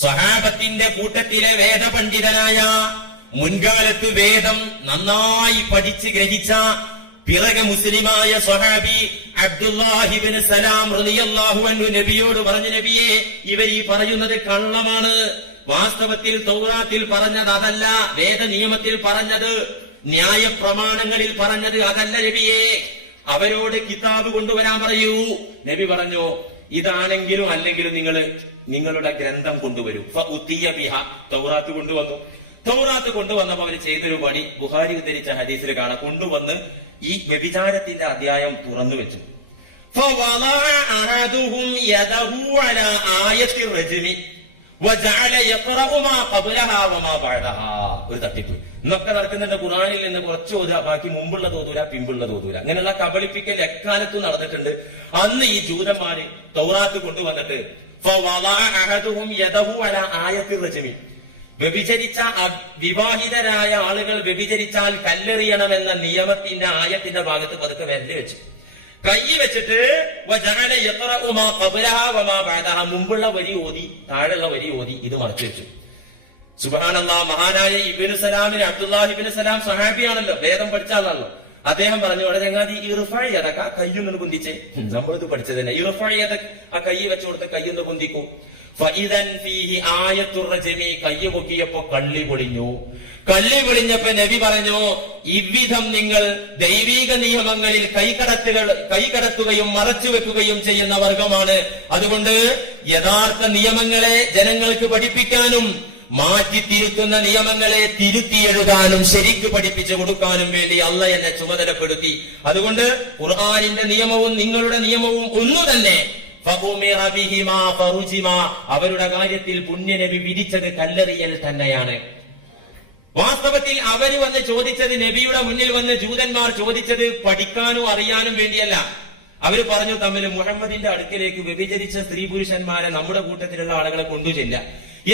സ്വഹാബത്തിന്റെ കൂട്ടത്തിലെ വേദപണ്ഡിതനായ, മുൻകാലത്ത് വേദം നന്നായി പഠിച്ച് ഗ്രഹിച്ച പിറകെ മുസ്ലിമായ സ്വഹാബി അബ്ദുല്ലാഹി ഇബ്നു സലാം റളിയല്ലാഹു അൻഹു നബിയോട് പറഞ്ഞു, നബിയെ, ഇവർ ഈ പറയുന്നത് കള്ളമാണ്. വാസ്തവത്തിൽ തൗറാത്തിൽ പറഞ്ഞത് അതല്ല, വേദ നിയമത്തിൽ പറഞ്ഞത്, ന്യായ പ്രമാണങ്ങളിൽ പറഞ്ഞത് അതല്ല നബിയെ. അവരോട് കിതാബ് കൊണ്ടുവരാൻ പറയൂ. നബി പറഞ്ഞു, ഇതാണെങ്കിലും അല്ലെങ്കിലും നിങ്ങളുടെ ഗ്രന്ഥം കൊണ്ടുവരൂ. ഫഉതിയ ബിഹ, തൗറാത്ത് കൊണ്ടുവന്നു. തൗറാത്ത് കൊണ്ടുവന്നപ്പോ അവർ ചെയ്തൊരു പണി ബുഖാരി ഉദ്ധരിച്ച ഹദീസിൽ കാണാം. കൊണ്ടുവന്ന് ഈ വ്യഭിചാരത്തിന്റെ അധ്യായം തുറന്നു വെച്ചു. ഫവളഅ അഹദുഹും യദഹു അലാ ആയത്തി റജ്മി വജഅല യഖറഉ മാ ഖബ്ലഹാ വമാ ബഅദഹാ. ഒരു തട്ടിപ്പ് ഇന്നൊക്കെ നടക്കുന്നുണ്ട്. ഖുർആനിൽ നിന്ന് കുറച്ച് ഓതുക, ബാക്കി മുമ്പുള്ളത് ഓതൂല, പിമ്പുള്ളത് ഓതൂല. അങ്ങനെയുള്ള കബളിപ്പിക്കൽ എക്കാലത്തും നടന്നിട്ടുണ്ട്. അന്ന് ഈ ജൂതന്മാര് തൗറാത്ത് കൊണ്ടുവന്നിട്ട് ഫവളഅ അഹദുഹും യദഹു അലാ ആയത്തി റജ്മി, വ്യഭിചരിച്ച വിവാഹിതരായ ആളുകൾ വ്യഭിചരിച്ചാൽ കല്ലെറിയണമെന്ന നിയമത്തിന്റെ ആയത്തിന്റെ ഭാഗത്ത് പതുക്കെ വിരല് വെച്ചു, കൈ വെച്ചിട്ട് മുമ്പുള്ള വരി ഓതി താഴെയുള്ള വരി ഓതി ഇത് മറച്ചു വെച്ചു. സുബ്ഹാനല്ലാഹ്. മഹാനായ ഇബ്നു സലാമിന്, അബ്ദുല്ലാഹി ഇബ്നു സലാം സഹാബിയാണല്ലോ, വേദം പഠിച്ച ആളാണല്ലോ. അദ്ദേഹം പറഞ്ഞു, അവിടെ ചങ്ങാതി ഇർഫഅയദക, ആ കയ്യൊന്ന് പൊന്തിച്ചേ. നമ്മളിത് പഠിച്ചത് തന്നെ. ഇർഫഅയദക, ആ കൈ വെച്ചു കൊടുത്ത് കയ്യൊന്ന് പൊന്തിക്കൂ. ഫഇദൻ ഫീഹി ആയത്തുർ റജ്മി, കയ്യ് പൊക്കിയപ്പോ കള്ളി പൊളിഞ്ഞു. കള്ളി പൊളിഞ്ഞപ്പോ നബി പറഞ്ഞു, ഇவ்விധം നിങ്ങൾ ദൈവിക നിയമങ്ങളിൽ കൈകടത്തുകയും മറച്ചുവെക്കുകയും ചെയ്യുന്ന വർഗമാണ്. അതുകൊണ്ട് യഥാർത്ഥ നിയമങ്ങളെ ജനങ്ങൾക്ക് പഠിപ്പിക്കാനും മാറ്റിത്തിരുത്തുന്ന നിയമങ്ങളെ തിരുത്തിയെഴുതാനും ശരിക്ക് പഠിപ്പിച്ചു കൊടുക്കാനും വേണ്ടി അള്ളാഹ് എന്നെ ചുമതലപ്പെടുത്തി. അതുകൊണ്ട് ഖുർആനിന്റെ നിയമവും നിങ്ങളുടെ നിയമവും ഒന്നു തന്നെ. അവരുടെ കാര്യത്തിൽ പുണ്യനബി വിധിച്ചത് കല്ലെറിയൽ തന്നെയാണ്. വാസ്തവത്തിൽ അവര് വന്ന് ചോദിച്ചത്, നബിയുടെ മുന്നിൽ വന്ന് ജൂതന്മാർ ചോദിച്ചത് പഠിക്കാനും അറിയാനും വേണ്ടിയല്ല. അവര് പറഞ്ഞു, തമ്മിൽ മുഹമ്മദിന്റെ അടുക്കലേക്ക് വ്യഭിചരിച്ച സ്ത്രീ പുരുഷന്മാരെ നമ്മുടെ കൂട്ടത്തിലുള്ള ആളുകളെ കൊണ്ടുചെല്ല,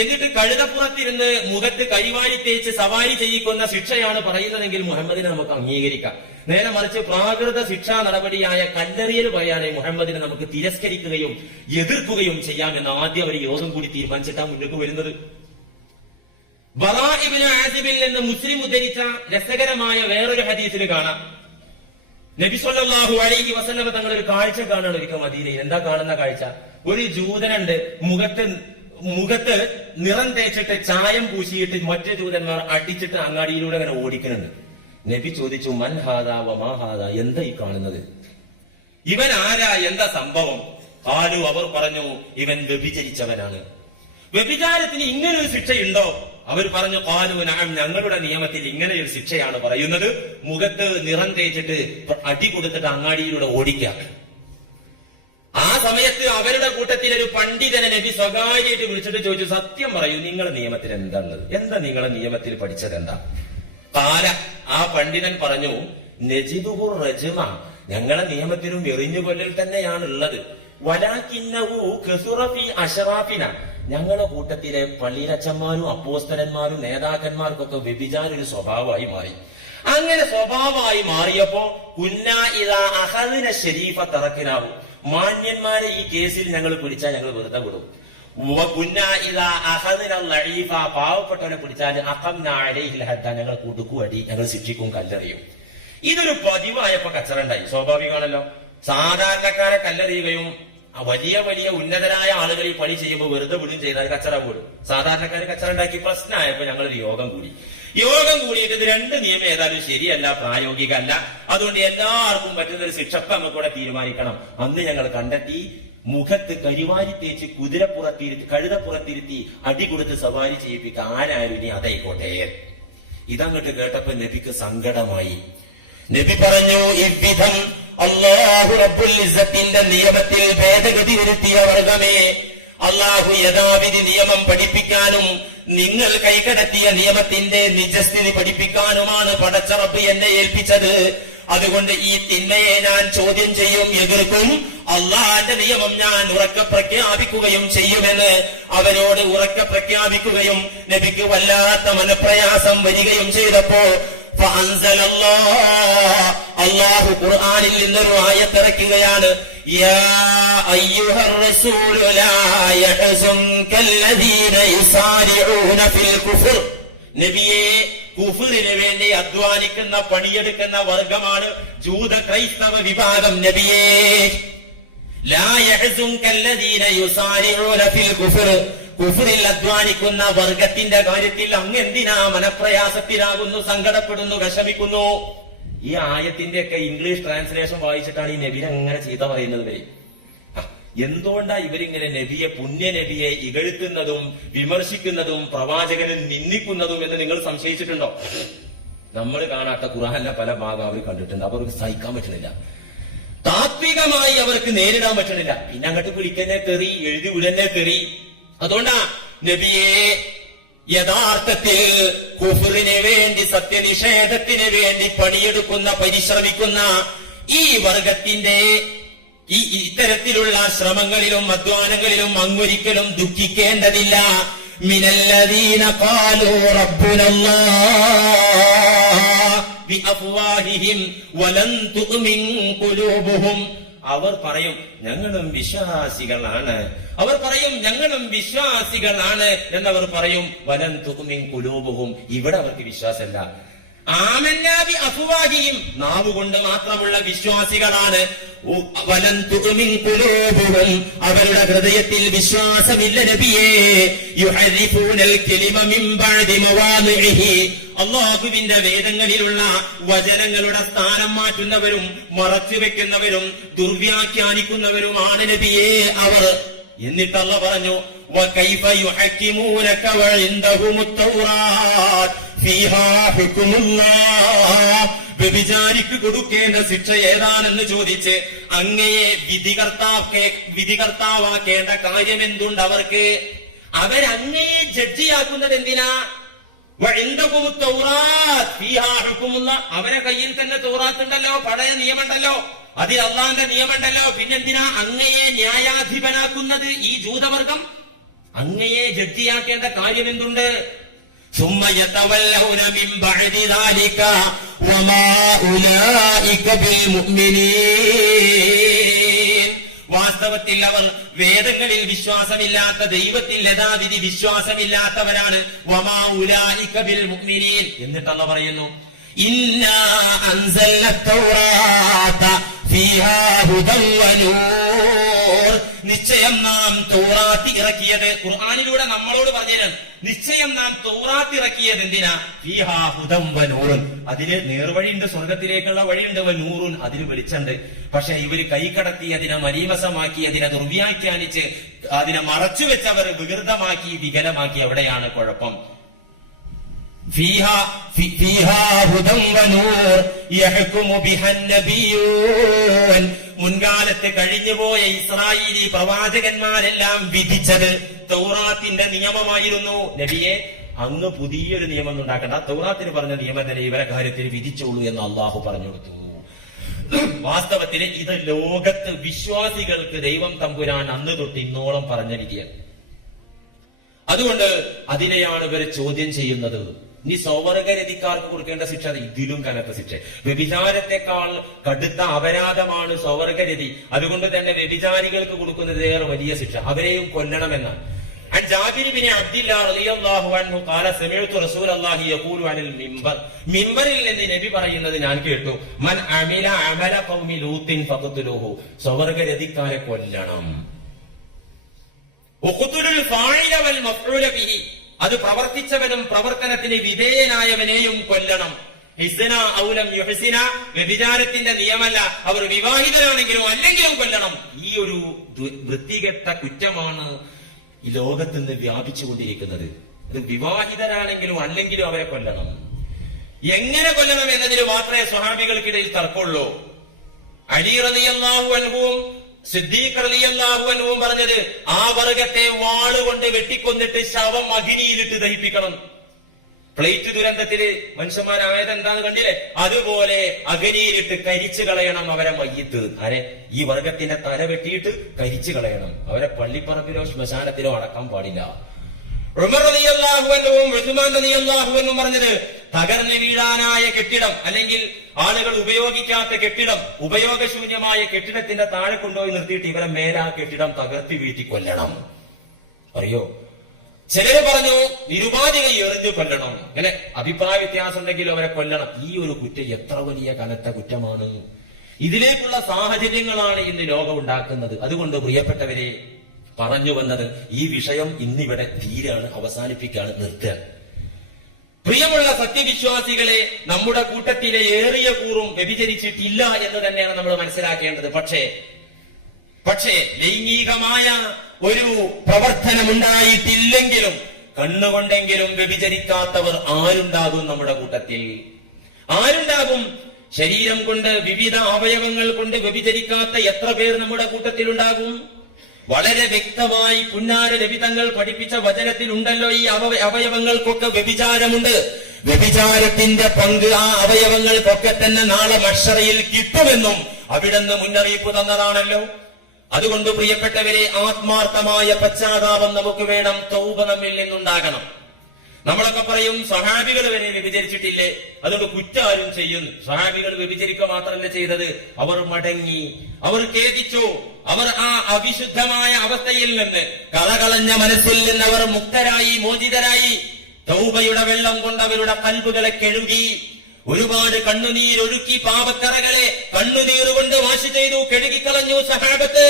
എന്നിട്ട് കഴുതപ്പുറത്തിരുന്ന് മുഖത്ത് കരിവാരി തേച്ച് സവാരി ചെയ്യിക്കുന്ന ശിക്ഷയാണ് പറയുന്നതെങ്കിൽ മുഹമ്മദിനെ നമുക്ക് അംഗീകരിക്കാം. നേരെ മറിച്ച് പ്രാകൃത ശിക്ഷാ നടപടിയായ കല്ലെറിയൽ പറയാനെ മുഹമ്മദിനെ നമുക്ക് തിരസ്കരിക്കുകയും എതിർക്കുകയും ചെയ്യാമെന്ന് ആദ്യം അവർ യോഗം കൂടി തീരുമാനിച്ചിട്ടാണ് മുന്നോട്ട് വരുന്നത്. ബറാ ഇബ്നു ആസിബിൽ നിന്ന് മുസ്ലിം ഉദ്ധരിച്ച രസകരമായ വേറൊരു ഹദീസിൽ കാണാം, നബി സല്ലല്ലാഹു അലൈഹി വസല്ലം തങ്ങൾ ഒരു കാഴ്ച കാണുകയാണ് ഒരിക്കൽ മദീനയിൽ. എന്താ കാണുന്ന കാഴ്ച? ഒരു ജൂതനുണ്ട്, മുഖത്ത് നിറം തേച്ചിട്ട് ചായം പൂശിയിട്ട് മറ്റു ജൂതന്മാർ അടിച്ചിട്ട് അങ്ങാടിയിലൂടെ അങ്ങനെ ഓടിക്കുന്നുണ്ട്. നബി ചോദിച്ചു, മൻ ഹാദാ വമാ ഹാദാ, എന്താ ഈ കാണുന്നത്? ഇവൻ ആരാ, എന്താ സംഭവം? ഖാലു, അവർ പറഞ്ഞു, ഇവൻ വ്യഭിചരിച്ചവനാണ്. വ്യഭിചാരത്തിന് ഇങ്ങനൊരു ശിക്ഷയുണ്ടോ? അവർ പറഞ്ഞു, ഖാലു നഅം, ഞങ്ങളുടെ നിയമത്തിൽ ഇങ്ങനെ ഒരു ശിക്ഷയാണ് പറയുന്നത്, മുഖത്ത് നിറം തേച്ചിട്ട് അടി കൊടുത്തിട്ട് അങ്ങാടിയിലൂടെ ഓടിക്കാം. ആ സമയത്ത് അവരുടെ കൂട്ടത്തിൽ ഒരു പണ്ഡിതനെ നബി സ്വകാര്യമായിട്ട് വിളിച്ചിട്ട് ചോദിച്ചു, സത്യം പറയൂ, നിങ്ങളുടെ നിയമത്തിൽ എന്താണുള്ളത്? എന്താ നിങ്ങളുടെ നിയമത്തിൽ പഠിച്ചത് എന്താ? കാല, ആ പണ്ഡിതൻ പറഞ്ഞു, നജിദുഹു റജ്മ, ഞങ്ങളുടെ നിയമത്തിലും എറിഞ്ഞുകൊല്ലൽ തന്നെയാണ് ഉള്ളത്. വലാകിന്നഹു കസുറ ഫീ അശ്റാഫിന, ഞങ്ങളുടെ കൂട്ടത്തിലെ പള്ളിയിലച്ചന്മാരും അപ്പോസ്തലന്മാരും നേതാക്കന്മാർക്കൊക്കെ വ്യഭിചാരം ഒരു സ്വഭാവമായി മാറി. അങ്ങനെ സ്വഭാവമായി മാറിയപ്പോ കുന്നാ ഇദാ അഖദ്ന ശരീഫ തറക്കിനാവു, മാന്യന്മാരെ ഈ കേസിൽ ഞങ്ങൾ പിടിച്ചാൽ ഞങ്ങൾ വെറുതെ വിടും. കുന്നാ ഇദാ അഖദ്ന ലഈഫ, പാവപ്പെട്ടവനെ പിടിച്ചാൽ അഖംനാ അലൈഹിൽ ഹദ്ദ, ഞങ്ങൾ കുടുക്കും, അടി, ഞങ്ങൾ ശിക്ഷിക്കും, കല്ലെറിയും. ഇതൊരു പതിവായപ്പോ കച്ചറുണ്ടായി. സ്വാഭാവികമാണല്ലോ, സാധാരണക്കാരെ കല്ലെറിയുകയും വലിയ വലിയ ഉന്നതരായ ആളുകൾ ഈ പണി ചെയ്യുമ്പോൾ വെറുതെ വിടും ചെയ്താൽ കച്ചറ കൂടും. സാധാരണക്കാർ കച്ചറ ഉണ്ടാക്കി പ്രശ്നമായപ്പോ ഞങ്ങളൊരു യോഗം കൂടിയിട്ട് ഇത് രണ്ട് നിയമം ഏതായാലും ശരിയല്ല, പ്രായോഗികമല്ല, അതുകൊണ്ട് എല്ലാവർക്കും പറ്റുന്ന ഒരു ശിക്ഷക്ക് നമുക്കിവിടെ തീരുമാനിക്കണം. അന്ന് ഞങ്ങൾ കണ്ടെത്തി, മുഖത്ത് കരിവാരി തേച്ച് കഴുതപ്പുറത്തിരുത്തി അടി കൊടുത്ത് സവാരി ചെയ്യിപ്പിക്കുക, ആരായാലും ഇനി അതായിക്കോട്ടെ. ഇതങ്ങോട്ട് കേട്ടപ്പോ നബിക്ക് സങ്കടമായി. നബി പറഞ്ഞു, ഇவ்விதം അല്ലാഹു റബ്ബുൽ ഇസ്സത്തിന്റെ നിയമത്തിൽ ഭേദഗതി വരുത്തിയ വർഗമേ, അല്ലാഹു യഥാവിധി നിയമം പഠിപ്പിക്കാനും നിങ്ങൾ കൈകടത്തിയ നിയമത്തിന്റെ നിജസ്ഥിതി പഠിപ്പിക്കാനുമാണ് പടച്ച റബ്ബ് എന്നെ ഏൽപ്പിച്ചത്. അതുകൊണ്ട് ഈ തിന്മയെ ഞാൻ ചോദ്യം ചെയ്യും, എതിർക്കും. അള്ളാന്റെ നിയമം ഞാൻ ഉറക്കെ പ്രഖ്യാപിക്കുകയും ചെയ്യുമെന്ന് അവരോട് ഉറക്കെ പ്രഖ്യാപിക്കുകയും നബിക്ക് വല്ലാത്ത മനപ്രയാസം വരികയും ചെയ്തപ്പോ അല്ലാഹു ഖുർആനിൽ നിന്നൊരു ആയത്തിറക്കുകയാണ്, യാ അയ്യുഹർ റസൂലു ലാ യഹ്സുൻകല്ലദീന യുസാരിഊന ഫിൽ കുഫർ, നബിയെ, കുഫറിന് വേണ്ടി അധ്വാനിക്കുന്ന പണിയെടുക്കുന്ന വർഗമാണ് ജൂത ക്രൈസ്തവ വിഭാഗം. നബിയെ, ലാ യഹ്സുൻകല്ലദീന യുസാരിഊന ഫിൽ കുഫർ, കുഫറിൽ അധ്വാനിക്കുന്ന വർഗത്തിന്റെ കാര്യത്തിൽ അങ്ങെന്തിനാ മനപ്രയാസത്തിലാകുന്നു, സങ്കടപ്പെടുന്നു, വിഷമിക്കുന്നു? ഈ ആയത്തിന്റെയൊക്കെ ഇംഗ്ലീഷ് ട്രാൻസ്ലേഷൻ വായിച്ചിട്ടാണ് ഈ നബിനെ അങ്ങനെ ചീത്ത പറയുന്നത് വരെ. എന്തുകൊണ്ടാ ഇവരിങ്ങനെ നബിയെ, പുണ്യ നബിയെ ഇകഴ്ത്തുന്നതും വിമർശിക്കുന്നതും പ്രവാചകനെ നിന്ദിക്കുന്നതും എന്ന് നിങ്ങൾ സംശയിച്ചിട്ടുണ്ടോ? നമ്മൾ കാണാത്ത ഖുർആനിലെ പല ഭാഗം അവർ കണ്ടിട്ടുണ്ട്. അവർക്ക് സഹിക്കാൻ പറ്റുന്നില്ല, താത്വികമായി അവർക്ക് നേരിടാൻ പറ്റണില്ല. പിന്നെ അങ്ങോട്ട് വിളിക്കന്നെ തെറി, എഴുതി വിടന്നെ തെറി. അതുകൊണ്ടാ നബിയെ, യഥാർത്ഥത്തിൽ കുഫറിന് വേണ്ടി, സത്യനിഷേധത്തിന് വേണ്ടി പണിയെടുക്കുന്ന, പരിശ്രമിക്കുന്ന ഈ വർഗത്തിന്റെ ഇത്തരത്തിലുള്ള ശ്രമങ്ങളിലും അധ്വാനങ്ങളിലും അങ്ങൊരിക്കലും ദുഃഖിക്കേണ്ടതില്ല. മിനല്ലദീന ഖാലൂ റബ്ബുനല്ലാഹ് ബിഅഫ്വാഹിഹിം വലൻ തുഅ്മിൻ ഖുലൂബുഹും, അവർ പറയും ഞങ്ങളും വിശ്വാസികളാണ്, അവർ പറയും ഞങ്ങളും വിശ്വാസികളാണ് എന്നവർ പറയും. വലൻ തുഅ്മിൻ ഖുലൂബുഹും, ഇവിടെ അവർക്ക് വിശ്വാസമല്ല. ആമന്നാ ബി അഫ്വാഹിഹിം, നാവുകൊണ്ട് മാത്രമുള്ള വിശ്വാസികളാണ്. വലൻ തുഅ്മിൻ ഖുലൂബുഹും, അവരുടെ ഹൃദയത്തിൽ വിശ്വാസമില്ല. നബിയേ, യുഹരിഫൂനൽ കലിമ മിൻ ബഅദി മവാദിഇഹി, അല്ലാഹുവിന്റെ വേദങ്ങളിലുള്ള വചനങ്ങളുടെ സ്ഥാനം മാറ്റുന്നവരും മറച്ചുവെക്കുന്നവരും ദുർവ്യാഖ്യാനിക്കുന്നവരുമാണ് നബിയേ അവർ. എന്നിട്ട് അല്ലാഹു പറഞ്ഞു, വകൈഫ യുഹക്കിമൂനക വഇൻദഹുമുത് തൗറാത്ത് ഫീഹാ ഹുക്മുല്ലാഹ്, വ്യഭിചാരിക്ക് കൊടുക്കേണ്ട ശിക്ഷ ഏതാണെന്ന് ചോദിച്ച് അങ്ങയെ വിധികർത്താവാക്കേണ്ട കാര്യം എന്തുണ്ട് അവർക്ക്? അവരങ്ങയെ ജഡ്ജിയാക്കുന്നത് എന്തിനാ? അവരെ കയ്യിൽ തന്നെ തൗറാത്ത് ഉണ്ടല്ലോ, പഴയ നിയമമുണ്ടല്ലോ, അതിൽ അള്ളാന്റെ നിയമമുണ്ടല്ലോ. പിന്നെന്തിനാ അങ്ങയെ ന്യായാധിപനാക്കുന്നത് ഈ ജൂതവർഗം? അങ്ങയെ ജഡ്ജിയാക്കേണ്ട കാര്യം എന്തുണ്ട്? ثم يتولون من بعد ذلك വമാ ഉലൈക ബിൽ മുഅ്മിനീൻ. വാസ്തവത്തിൽ അവർ വേദങ്ങളിൽ വിശ്വാസമില്ലാത്ത, ദൈവത്തിൽ യഥാവിധി വിശ്വാസമില്ലാത്തവരാണ്. വമാ ഉലൈക ബിൽ മുഅ്മിനീൻ. എന്നിട്ടല്ല പറയുന്നു, ഇന്നാ അൻസൽന തൗറാത ഫീഹാ ഹുദൻ വനൂർ. നിശ്ചയം നാം തൗറാത്ത് ഇറക്കിയത്, ഖുർആനിലൂടെ നമ്മളോട് പറഞ്ഞുതരാൻ, നിശ്ചയം നാം തൗറാത്ത് ഇറക്കിയത് എന്തിനാ? ഫീഹാ ഹുദൻ വനൂർ. അതില് നേർവഴിയുണ്ട്, സ്വർഗത്തിലേക്കുള്ള വഴിയുണ്ട്. വനൂറുൻ, അതിന് വെളിച്ചമുണ്ട്. പക്ഷെ ഇവര് കൈകടത്തി, അതിനെ മലീമസമാക്കി, അതിനെ ദുർവ്യാഖ്യാനിച്ച്, അതിനെ മറച്ചുവെച്ചവർ വികൃതമാക്കി, വികലമാക്കി. എവിടെയാണ് കുഴപ്പം? മുൻകാലത്ത് കഴിഞ്ഞുപോയ ഇസ്രായേലി പ്രവാചകന്മാരെല്ലാം വിധിച്ചത് തൗറാത്തിന്റെ നിയമമായിരുന്നു. നബിയെ, അങ്ങ് പുതിയൊരു നിയമം ഉണ്ടാക്കണ്ട, തൗറാത്തിന് പറഞ്ഞ നിയമം തന്നെ ഇവരെ കാര്യത്തിൽ വിധിച്ചോളൂ എന്ന് അള്ളാഹു പറഞ്ഞു കൊടുത്തു. വാസ്തവത്തിൽ ഇത് ലോകത്ത് വിശ്വാസികൾക്ക് ദൈവം തമ്പുരാൻ അന്ന് തൊട്ട് ഇന്നോളം പറഞ്ഞ വിധിയാണ്. അതുകൊണ്ട് അതിനെയാണ് ഇവരെ ചോദ്യം ചെയ്യുന്നത്. ഇനി സ്വവർഗരതിക്കാർക്ക് കൊടുക്കേണ്ട ശിക്ഷ ഇതിലും കനത്ത ശിക്ഷ. വ്യഭിചാരത്തെക്കാൾ കടുത്ത അപരാധമാണ് സ്വവർഗരതി. അതുകൊണ്ട് തന്നെ വ്യഭിചാരികൾക്ക് കൊടുക്കുന്നത് ഏറെ വലിയ ശിക്ഷ, അവരെയും കൊല്ലണമെന്നാണ്. عن جابر بن عبد الله رضي الله عنه قال سمعت رسول الله يقول عن المنبر. മിമ്പറിൽ നിന്ന് നബി പറയുന്നത് ഞാൻ കേട്ടു, മൻ അമില അമല ഖൗമി ലൂത്തിൻ ഫഖ്തുലുഹു. സ്വവർഗരതിക്കാരെ കൊല്ലണം. വഖ്തുലുൽ ഫാഇല വൽ മഫ്ഊല ബിഹി. അത് പ്രവർത്തിച്ചവനും പ്രവർത്തനത്തിന് വിധേയനായവനെയും കൊല്ലണം. ഹിസ്ന ഔലം യുഹ്സിന. വ്യഭിചാരത്തിന്റെ നിയമമല്ല, അവർ വിവാഹിതരാണെങ്കിലും അല്ലെങ്കിലും കൊല്ലണം. ഈ ഒരു വൃത്തികെട്ട കുറ്റമാണ് ഈ ലോകത്ത് നിന്ന് വ്യാപിച്ചുകൊണ്ടിരിക്കുന്നത്. അത് വിവാഹിതരാണെങ്കിലും അല്ലെങ്കിലും അവരെ കൊല്ലണം. എങ്ങനെ കൊല്ലണം എന്നതിന് മാത്രമേ സ്വഹാബികൾക്കിടയിൽ തർക്കമുള്ളൂ. അലി റളിയല്ലാഹു അൻഹുവും സിദ്ദീഖ് റളിയല്ലാഹു അൻഹുവും പറഞ്ഞത്, ആ വർഗത്തെ വാളുകൊണ്ട് വെട്ടിക്കൊന്നിട്ട് ശവം അഗ്നിയിലിട്ട് ദഹിപ്പിക്കണം. പ്ലേറ്റ് ദുരന്തത്തില് മനുഷ്യന്മാരായത് എന്താന്ന് കണ്ടില്ലേ? അതുപോലെ അഗ്നിയിലിട്ട് കരിച്ചു കളയണം അവരെ മയ്യിത്ത്. ആരെ? ഈ വർഗത്തിന്റെ തല വെട്ടിയിട്ട് കരിച്ചു കളയണം. അവരെ പള്ളിപ്പറമ്പിലോ ശ്മശാനത്തിലോ അടക്കാൻ പാടില്ല. ഉമർ റളിയല്ലാഹു അൻഹുവും ഉസ്മാൻ റളിയല്ലാഹു അൻഹുവും പറഞ്ഞത്, തകർന്നു വീഴാനായ കെട്ടിടം അല്ലെങ്കിൽ ആളുകൾ ഉപയോഗിക്കാത്ത കെട്ടിടം, ഉപയോഗശൂന്യമായ കെട്ടിടത്തിന്റെ താഴെ കൊണ്ടുപോയി നിർത്തിയിട്ട് ഇവരെ മേലാ കെട്ടിടം തകർത്തി വീഴ്ത്തി കൊല്ലണം. അറിയോ? ചിലര് പറഞ്ഞു നിരുപാധിക എറിഞ്ഞു കൊല്ലണം. അങ്ങനെ അഭിപ്രായ വ്യത്യാസം ഉണ്ടെങ്കിൽ അവരെ കൊല്ലണം. ഈ ഒരു കുറ്റം എത്ര വലിയ കനത്ത കുറ്റമാണ്! ഇതിലേക്കുള്ള സാഹചര്യങ്ങളാണ് ഇന്ന് ലോകം ഉണ്ടാക്കുന്നത്. അതുകൊണ്ട് പ്രിയപ്പെട്ടവരെ, പറഞ്ഞു വന്നത്, ഈ വിഷയം ഇന്നിവിടെ തീരാണ്, അവസാനിപ്പിക്കാണ്, നിർത്തുകയാണ്. പ്രിയമുള്ള സത്യവിശ്വാസികളെ, നമ്മുടെ കൂട്ടത്തിലെ ഏറിയ കൂറും വ്യഭിചരിച്ചിട്ടില്ല എന്ന് തന്നെയാണ് നമ്മൾ മനസ്സിലാക്കേണ്ടത്. പക്ഷേ ലൈംഗികമായ ഒരു പ്രവർത്തനമുണ്ടായിട്ടില്ലെങ്കിലും കണ്ണുകൊണ്ടെങ്കിലും വ്യഭിചരിക്കാത്തവർ ആരുണ്ടാകും നമ്മുടെ കൂട്ടത്തിൽ? ആരുണ്ടാകും? ശരീരം കൊണ്ട്, വിവിധ അവയവങ്ങൾ കൊണ്ട് വ്യഭിചരിക്കാത്ത എത്ര പേർ നമ്മുടെ കൂട്ടത്തിലുണ്ടാകും? വളരെ വ്യക്തമായി പുന്നാര നബി തങ്ങൾ പഠിപ്പിച്ച വചനത്തിൽ ഉണ്ടല്ലോ, ഈ അവയവങ്ങൾക്കൊക്കെ വ്യഭിചാരമുണ്ട്. വ്യഭിചാരത്തിന്റെ പങ്ക് ആ അവയവങ്ങൾക്കൊക്കെ തന്നെ നാളെ മഹ്ശറയിൽ കിട്ടുമെന്നും അവിടുന്ന് മുന്നറിയിപ്പ് തന്നതാണല്ലോ. അതുകൊണ്ട് പ്രിയപ്പെട്ടവരെ, ആത്മാർത്ഥമായ പശ്ചാത്താപം നമുക്ക് വേണം. തൗബ നമ്മിൽ നിന്നുണ്ടാകണം. നമ്മളൊക്കെ പറയും സഹാബികൾ വരെ വ്യഭിചരിച്ചിട്ടില്ലേ, അതുകൊണ്ട് കുറ്റാരും ചെയ്യുന്നു. സഹാബികൾ വ്യഭിചരിക്കുക മാത്രമല്ല ചെയ്തത്, അവർ മടങ്ങി, അവർ ഖേദിച്ചു, അവർ ആ അവിശുദ്ധമായ അവസ്ഥയിൽ നിന്ന്, കളകളഞ്ഞ മനസ്സിൽ നിന്ന് അവർ മുക്തരായി, മോചിതരായി. തൗബയുടെ വെള്ളം കൊണ്ട് അവരുടെ കൽബുകളെ കഴുകി, ഒരുപാട് കണ്ണുനീരൊഴുക്കി, പാപക്കറകളെ കണ്ണുനീറുകൊണ്ട് വാശി ചെയ്തു, കഴുകിക്കളഞ്ഞു സഹാബത്ത്.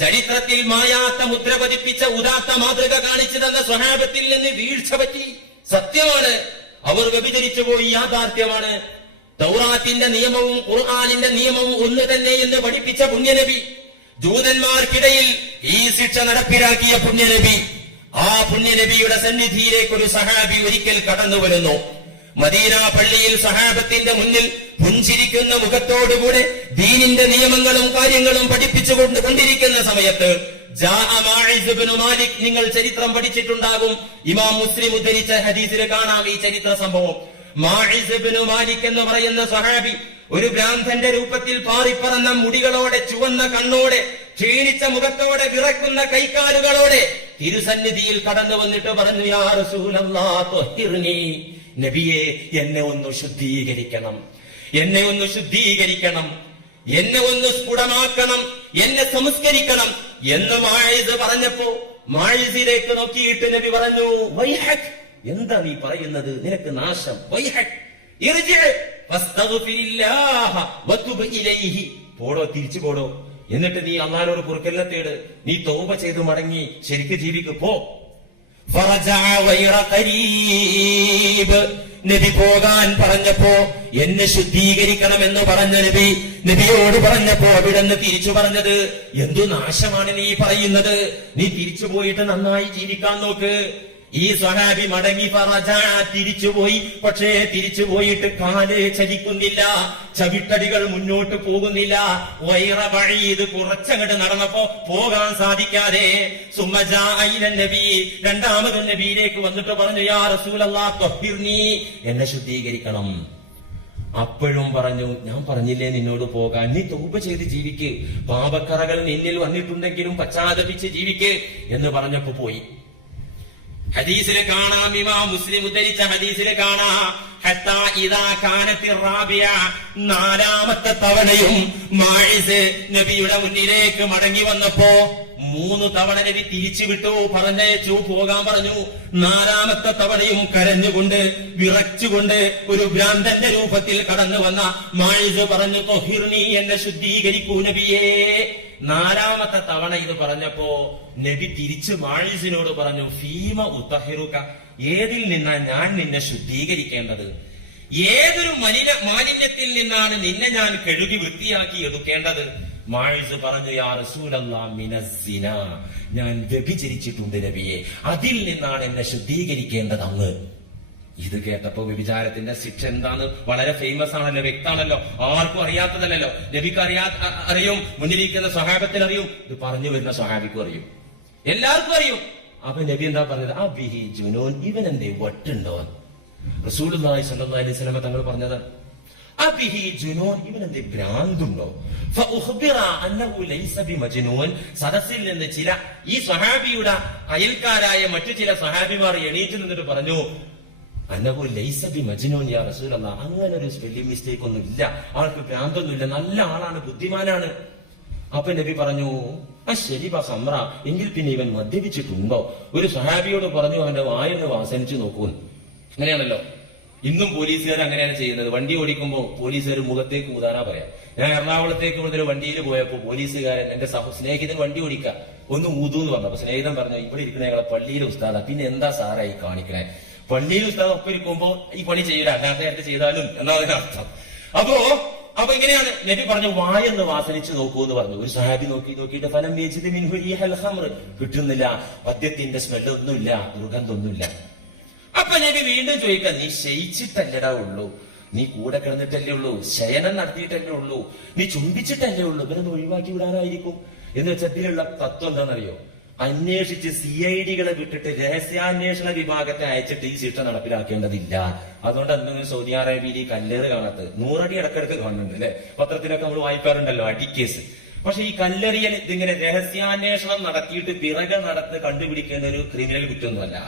ചരിത്രത്തിൽ മായാത്ത മുദ്ര പതിപ്പിച്ച ഉദാത്ത മാതൃക കാണിച്ചു തന്ന സ്വഹാബത്തിൽ നിന്ന് വീഴ്ച പറ്റി. സത്യമാണ്, അവർ വ്യഭിചരിച്ചു പോയി, യാഥാർത്ഥ്യമാണ്. തൗറാത്തിന്റെ നിയമവും ഖുർആനിന്റെ നിയമവും ഒന്ന് തന്നെ എന്ന് പഠിപ്പിച്ച പുണ്യനബി, ജൂതന്മാർക്കിടയിൽ ഈ ശിക്ഷ നടപ്പിലാക്കിയ പുണ്യനബി, ആ പുണ്യനബിയുടെ സന്നിധിയിലേക്ക് ഒരു സഹാബി ഒരിക്കൽ കടന്നു വരുന്നു. മദീന പള്ളിയിൽ സഹാബത്തിന്റെ മുന്നിൽ പുഞ്ചിരിക്കുന്ന മുഖത്തോടുകൂടെ ദീനിന്റെ നിയമങ്ങളും കാര്യങ്ങളും പഠിപ്പിച്ചുകൊണ്ട് കൊണ്ടിരിക്കുന്ന സമയത്ത് മാലിക്, നിങ്ങൾ ചരിത്രം പഠിച്ചിട്ടുണ്ടാകും, ഇമാം മുസ്ലിം ഉദ്ധരിച്ച ഹദീസിൽ കാണാം ഈ ചരിത്ര സംഭവം. മാലിക് എന്ന് പറയുന്ന സഹാബി ഒരു ഭ്രാന്തന്റെ രൂപത്തിൽ പാറിപ്പറന്ന മുടികളോടെ, ചുവന്ന കണ്ണോടെ, ക്ഷീണിച്ച മുഖത്തോടെ, വിറക്കുന്ന കൈക്കാലുകളോടെ തിരുസന്നിധിയിൽ കടന്നു വന്നിട്ട് പറഞ്ഞു, യാ റസൂലല്ലാഹ് ത്വഹിർനി, നബിയെ എന്നെ ഒന്ന് ശുദ്ധീകരിക്കണം, എന്നെ ഒന്ന് ശുദ്ധീകരിക്കണം, എന്നെ ഒന്ന് സ്ഫുടമാക്കണം, എന്നെ സംസ്കരിക്കണം എന്ന് മായിസ് പറഞ്ഞപ്പോ മായിസിലേക്ക് നോക്കിയിട്ട് നബി പറഞ്ഞു, വൈഹക്, എന്താ നീ പറയുന്നത്, നിനക്ക് നാശം. വൈഹക് ഇർജി ഫസ്തഗ്ഫിരില്ലാഹ വതുബ് ഇലൈഹി, പോടോ, തിരിച്ചു പോടോ, എന്നിട്ട് നീ അല്ലാഹുവോട് പൊറുക്കലിനെ തേട്, നീ തൗബ ചെയ്ത് മടങ്ങി ശരിക്ക് ജീവിക്ക്, പോ. ഫറജഅ ഗൈറ ഖരീബ്, നബി പോകാൻ പറഞ്ഞപ്പോ എന്നെ ശുദ്ധീകരിക്കണമെന്ന് പറഞ്ഞ നബിയോട് പറഞ്ഞപ്പോ അവിടെന്ന് തിരിച്ചു പറഞ്ഞത്, എന്തു നാശമാണ് നീ പറയുന്നത്, നീ തിരിച്ചു പോയിട്ട് നന്നായി ജീവിക്കാൻ നോക്ക്. ഈ സ്വഹാബി മടങ്ങി തിരിച്ചുപോയി. പക്ഷേ തിരിച്ചു പോയിട്ട് കാല് ചലിക്കുന്നില്ല, ചവിട്ടടികൾ മുന്നോട്ട് പോകുന്നില്ല. വൈറവഴീത് കുറച്ചങ്ങോട്ട് നടന്നപ്പോ പോകാൻ സാധിക്കാതെ നബി രണ്ടാമത് നബിയിലേക്ക് വന്നിട്ട് പറഞ്ഞു, യാ റസൂലല്ലാഹ് ത്വഹിർനി, എന്നെ ശുദ്ധീകരിക്കണം. അപ്പോഴും പറഞ്ഞു, ഞാൻ പറഞ്ഞില്ലേ നിന്നോട് പോകാൻ, നീ തൗബ ചെയ്ത് ജീവിക്ക്, പാപക്കറകൾ നിന്നിൽ വന്നിട്ടുണ്ടെങ്കിലും പശ്ചാത്തപിച്ച് ജീവിക്ക് എന്ന് പറഞ്ഞപ്പോ പോയി. ഹദീസില് കാണാം, ഇമാം മുസ്ലിം ഉദ്ധരിച്ച ഹദീസില് കാണാം, ഹത്താ ഇദാ കാനത്തി റാബിയ, നാലാമത്തെ തവണയും മായിസ് നബിയുടെ മുന്നിലേക്ക് മടങ്ങി വന്നപ്പോ 3 തവണ നബി തിരിച്ചു വിട്ടു, പറഞ്ഞയച്ചു, പോകാൻ പറഞ്ഞു. 4ാമത്തെ തവണയും കരഞ്ഞുകൊണ്ട് വിറച്ചുകൊണ്ട് ഒരു ഭ്രാന്തന്റെ രൂപത്തിൽ കടന്നു വന്ന മായിസ് പറഞ്ഞു, ത്വഹിർനി, എന്നെ ശുദ്ധീകരിക്കൂ നബിയേ. 4ാമത്തെ തവണ ഇത് പറഞ്ഞപ്പോ നബി തിരിച്ച് മായിസിനോട് പറഞ്ഞു, ഫീമ ഉത്തഹിറുക, ഏതിൽ നിന്നാ ഞാൻ നിന്നെ ശുദ്ധീകരിക്കേണ്ടത്, ഏതൊരു മാലിന്യത്തിൽ നിന്നാണ് നിന്നെ ഞാൻ കഴുകി വൃത്തിയാക്കി എടുക്കേണ്ടത്? മായിസ് പറഞ്ഞു, യാ റസൂലല്ലാഹ് മിനസ്സിന, ഞാൻ വ്യഭിചരിച്ചിട്ടുണ്ട് നബിയെ, അതിൽ നിന്നാണ് എന്നെ ശുദ്ധീകരിക്കേണ്ടത് അങ്ങ്. ഇത് കേട്ടപ്പോ വ്യഭിചാരത്തിന്റെ ശിക്ഷ എന്താന്ന് വളരെ ഫേമസ് ആണല്ലോ, വ്യക്താണല്ലോ, ആർക്കും അറിയാത്തതല്ലോ. നബിക്ക് അറിയും, മുന്നിലിരിക്കുന്ന സ്വഹാബത്തിന് അറിയും, ഇത് പറഞ്ഞു വരുന്ന സ്വഹാബിക്കും അറിയും, എല്ലാവർക്കും അറിയും. അപ്പൊ നബി എന്താ പറഞ്ഞത്, അബിഹി ജുനൂൻ, ഇവനെന്തേ വട്ടുണ്ടോ? റസൂലുള്ളാഹി സ്വല്ലല്ലാഹു അലൈഹി വസല്ലം തങ്ങൾ പറഞ്ഞത്, അബിഹി ജുനൂൻ, ഇവനെന്തേ ഭ്രാന്തുണ്ടോ? ഫഉഖ്ബിറ അന്നഹു ലൈസ ബിമജ്നൂൻ, സദസ്സിൽ നിന്ന് ചില ഈ സ്വഹാബിയുടെ അയൽക്കാരായ മറ്റു ചില സ്വഹാബിമാർ എണീറ്റ് നിന്നിട്ട് പറഞ്ഞു, അന്നഹു ലൈസ ബിമജ്നൂൻ യാ റസൂലല്ലാഹ്, അങ്ങനെ ഒരു സ്പെല്ലിംഗ് മിസ്റ്റേക്ക് ഒന്നും ഇല്ല, ആൾക്ക് ഭ്രാന്തൊന്നുമില്ല, നല്ല ആളാണ്, ബുദ്ധിമാനാണ്. അപ്പൊ നബി പറഞ്ഞു, ശരിബ സമ്ര, എങ്കിൽ പിന്നെ ഇവൻ മദ്യപിച്ചിട്ടുണ്ടോ? ഒരു സ്വഹാബിയോട് പറഞ്ഞു, അവന്റെ വായൊന്ന് വാസനിച്ചു നോക്കൂ. അങ്ങനെയാണല്ലോ ഇന്നും പോലീസുകാർ അങ്ങനെയാണ് ചെയ്യുന്നത്. വണ്ടി ഓടിക്കുമ്പോ പോലീസുകാർ മുഖത്തേക്ക് ഊതാനാ പറയാം. ഞാൻ എറണാകുളത്തേക്ക് മുതൽ വണ്ടിയിൽ പോയപ്പോ പോലീസുകാരൻ, എന്റെ സ്നേഹിതൻ വണ്ടി ഓടിക്കുക, ഒന്ന് ഊതൂന്ന് പറഞ്ഞപ്പോ സ്നേഹിതൻ പറഞ്ഞു, ഇവിടെ ഇരിക്കണ ഞങ്ങളെ പള്ളിയിലെ ഉസ്താദാ, പിന്നെ എന്താ സാറായി കാണിക്കണേ? പള്ളിയിൽ ഉസ്താദ് ഒപ്പം ഇരിക്കുമ്പോ ഈ പണി ചെയ്യില്ല, അല്ലാത്ത നേരത്തെ ചെയ്താലും എന്നാ അതിനർത്ഥം. അപ്പൊ ഇങ്ങനെയാണ് നബി പറഞ്ഞു, വായൊന്ന് വാസനിച്ച് നോക്കൂ എന്ന് പറഞ്ഞു. ഒരു സഹാബി നോക്കിയിട്ട് ഫലം വേജിത് മിൻഹു റീഹൽ ഖംർ, കിട്ടുന്നില്ല, മദ്യത്തിന്റെ സ്മെല്ലൊന്നുമില്ല, ദുർഗന്ധമൊന്നുമില്ല. അപ്പൊ നബി വീണ്ടും ചോദിക്കാം, നീ ശയിച്ചിട്ടല്ലടാ ഉള്ളൂ, നീ കൂടെ കിടന്നിട്ടല്ലേ ഉള്ളൂ, ശയനം നടത്തിയിട്ടല്ലേ ഉള്ളൂ, നീ ചുംബിച്ചിട്ടല്ലേ ഉള്ളൂ, ഇവരൊന്ന് ഒഴിവാക്കി വിടാനായിരിക്കും എന്ന് വെച്ചതിലുള്ള തത്വം എന്താണെന്നറിയോ? അന്വേഷിച്ച് CID-കളെ വിട്ടിട്ട് രഹസ്യാന്വേഷണ വിഭാഗത്തെ അയച്ചിട്ട് ഈ ശിക്ഷ നടപ്പിലാക്കേണ്ടതില്ല. അതുകൊണ്ട് എന്തെങ്കിലും സൗദി അറേബ്യയിൽ ഈ കല്ലേറ് കാണാത്തത് 100 അടി ഇടക്കിടക്ക് കാണുന്നുണ്ട് അല്ലെ, പത്രത്തിലൊക്കെ നമ്മൾ വായിക്കാറുണ്ടല്ലോ അടിക്കേസ്. പക്ഷെ ഈ കല്ലെറിയൽ ഇതിങ്ങനെ രഹസ്യാന്വേഷണം നടത്തിയിട്ട് പിറകെ നടന്ന് കണ്ടുപിടിക്കേണ്ട ഒരു ക്രിമിനൽ കുറ്റമൊന്നുമല്ല.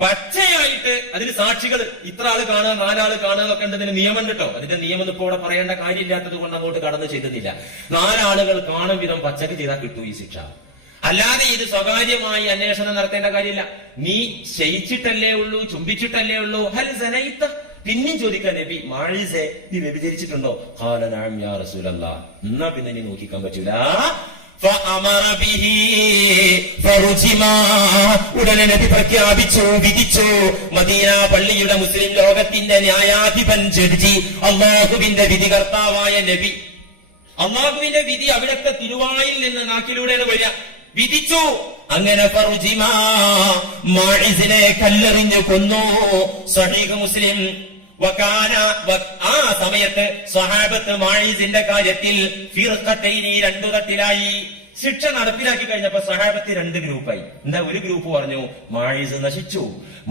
പച്ചയായിട്ട് അതിന് സാക്ഷികൾ ഇത്ര ആള് കാണുക, 4 ആള് കാണുക എന്നൊക്കെ ഉണ്ടതിന് നിയമം കേട്ടോ. അതിന്റെ നിയമം ഇപ്പോ ഇവിടെ പറയേണ്ട കാര്യമില്ലാത്തത് കൊണ്ട് അങ്ങോട്ട് കടന്നു ചെയ്തിട്ടില്ല. 4 ആളുകൾ കാണും വിധം പച്ചക്ക് ചെയ്താൽ കിട്ടും ഈ ശിക്ഷ. അല്ലാതെ ഇത് സ്വകാര്യമായി അന്വേഷണം നടത്തേണ്ട കാര്യമില്ല. നീ ശയിച്ചിട്ടല്ലേ ഉള്ളൂ, ചുംബിച്ചിട്ടല്ലേ ഉള്ളൂ. ഹൽ സനൈത, പിന്നെയും ചോദിക്കാൻ നബി, മായിസേ നീ വ്യഭിചരിച്ചിട്ടുണ്ടോ? ഖാല നഅം യാ റസൂലല്ലാഹ്. എന്നാ പിന്നെ നീ നോക്കിക്കാൻ പറ്റൂല. ഉടനെ നബി പ്രഖ്യാപിച്ചു, വിധിച്ചു. മദീന പള്ളിയുടെ മുസ്ലിം ലോകത്തിന്റെ ന്യായാധിപൻ, ജഡ്ജി, അള്ളാഹുവിന്റെ വിധികർത്താവായ നബി, അള്ളാഹുവിന്റെ വിധി അവിടത്തെ തിരുവായിൽ നിന്ന് നാക്കിലൂടെയാണ് വരിക. വിധിച്ചു. അങ്ങനെ മാഇസിനെ കല്ലെറിഞ്ഞു കൊന്നു. സഹീഹ് മുസ്ലിം. ആ സമയത്ത് സ്വഹാബത്ത് മാഇസിന്റെ കാര്യത്തിൽ ഫിർഖത്തൈനി, 2 തട്ടിലായി. ശിക്ഷ നടപ്പിലാക്കി കഴിഞ്ഞപ്പോ സ്വഹാബത്ത് 2 ഗ്രൂപ്പായി. എന്താ? ഒരു ഗ്രൂപ്പ് പറഞ്ഞു, മാഇസ് നശിച്ചു,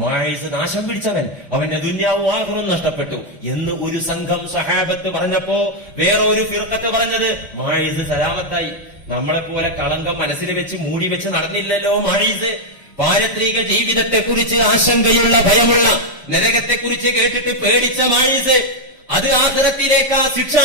മാഇസ് നാശം പിടിച്ചവൻ, അവന്റെ ദുന്യാവും ആഖിറവും നഷ്ടപ്പെട്ടു എന്ന് ഒരു സംഘം സ്വഹാബത്ത് പറഞ്ഞപ്പോ വേറെ ഒരു ഫിർഖത്ത് പറഞ്ഞത്, മാഇസ് സലാമത്തായി, നമ്മളെ പോലെ കളങ്കം മനസ്സിൽ വെച്ച് മൂടി വെച്ച് നടന്നില്ലല്ലോ മാഇസ്, പാരത്രിക ജീവിതത്തെക്കുറിച്ച് ആശങ്കയുള്ള ഭയമുള്ള, നരകത്തെക്കുറിച്ച് കേട്ടിട്ട് പേടിച്ച മായിസ് അത് ആഖിറത്തിലേക്ക് ആ ശിക്ഷ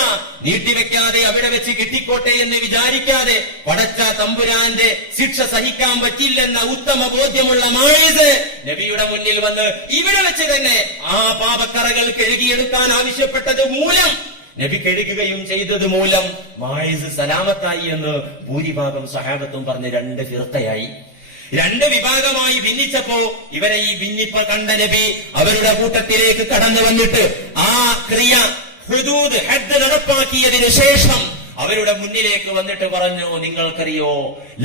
നീട്ടിവെക്കാതെ അവിടെ വെച്ച് കിട്ടിക്കോട്ടെ എന്ന് വിചാരിക്കാതെ പടച്ച തമ്പുരാന്റെ ശിക്ഷ സഹിക്കാൻ പറ്റില്ലെന്ന ഉത്തമ ബോധ്യമുള്ള മായിസ് നബിയുടെ മുന്നിൽ വന്ന് ഇവിടെ വെച്ച് തന്നെ ആ പാപക്കറകൾ കഴുകിയെടുക്കാൻ ആവശ്യപ്പെട്ടത് മൂലം നബി കഴുകുകയും ചെയ്തത് മൂലം മായിസ് സലാമത്തായി എന്ന് ഭൂരിഭാഗം സഹാബത്തും പറഞ്ഞ് രണ്ട് ഫിർഖയായി, രണ്ട് വിഭാഗമായി ഭിന്നിച്ചപ്പോ ഇവരെ ഈ ഭിന്നിപ്പ കണ്ട നബി അവരുടെ കൂട്ടത്തിലേക്ക് കടന്നു വന്നിട്ട് ആ ക്രിയ ഹുദൂദ് ഹദ് നടപ്പാക്കിയതിനു ശേഷം അവരുടെ മുന്നിലേക്ക് വന്നിട്ട് പറഞ്ഞു, നിങ്ങൾക്കറിയോ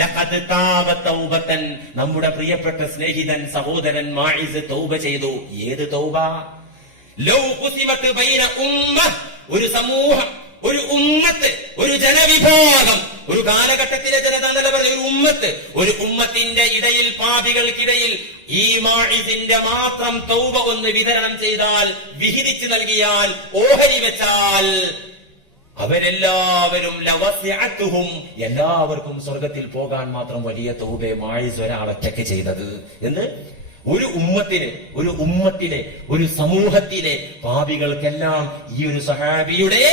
ലഖദ് താബ തൗബതൻ, നമ്മുടെ പ്രിയപ്പെട്ട സ്നേഹിതൻ സഹോദരൻ മായിസ് തൗബ ചെയ്തു. ഏത് തൗബ? ലൗ ഖുസിമത് ബൈന ഉമ്മ, ഒരു സമൂഹം, ഒരു ഉമ്മത്ത്, ഒരു ജനവിഭാഗം, ഒരു കാലഘട്ടത്തിലെ ജനത എന്നല്ല പറഞ്ഞ ഒരു ഉമ്മത്ത്, ഒരു ഉമ്മത്തിന്റെ ഇടയിൽ പാപികൾക്കിടയിൽ ഈ മാഇസിന്റെ മാത്രം തൗബ ഒന്ന് വിതരണം ചെയ്താൽ, വിഹിതിച്ചു നൽകിയാൽ, ഓഹരി വെച്ചാൽ അവരെല്ലാവരും ലവസിഅതുഹും, എല്ലാവർക്കും സ്വർഗത്തിൽ പോകാൻ മാത്രം വലിയ തൗബയെ മാഇസ് ഒരാളൊറ്റയ്ക്ക് ചെയ്തത് എന്ന് ഒരു ഉമ്മത്തിലെ ഒരു സമൂഹത്തിലെ പാപികൾക്കെല്ലാം ഈ ഒരു സഹാബിയുടെ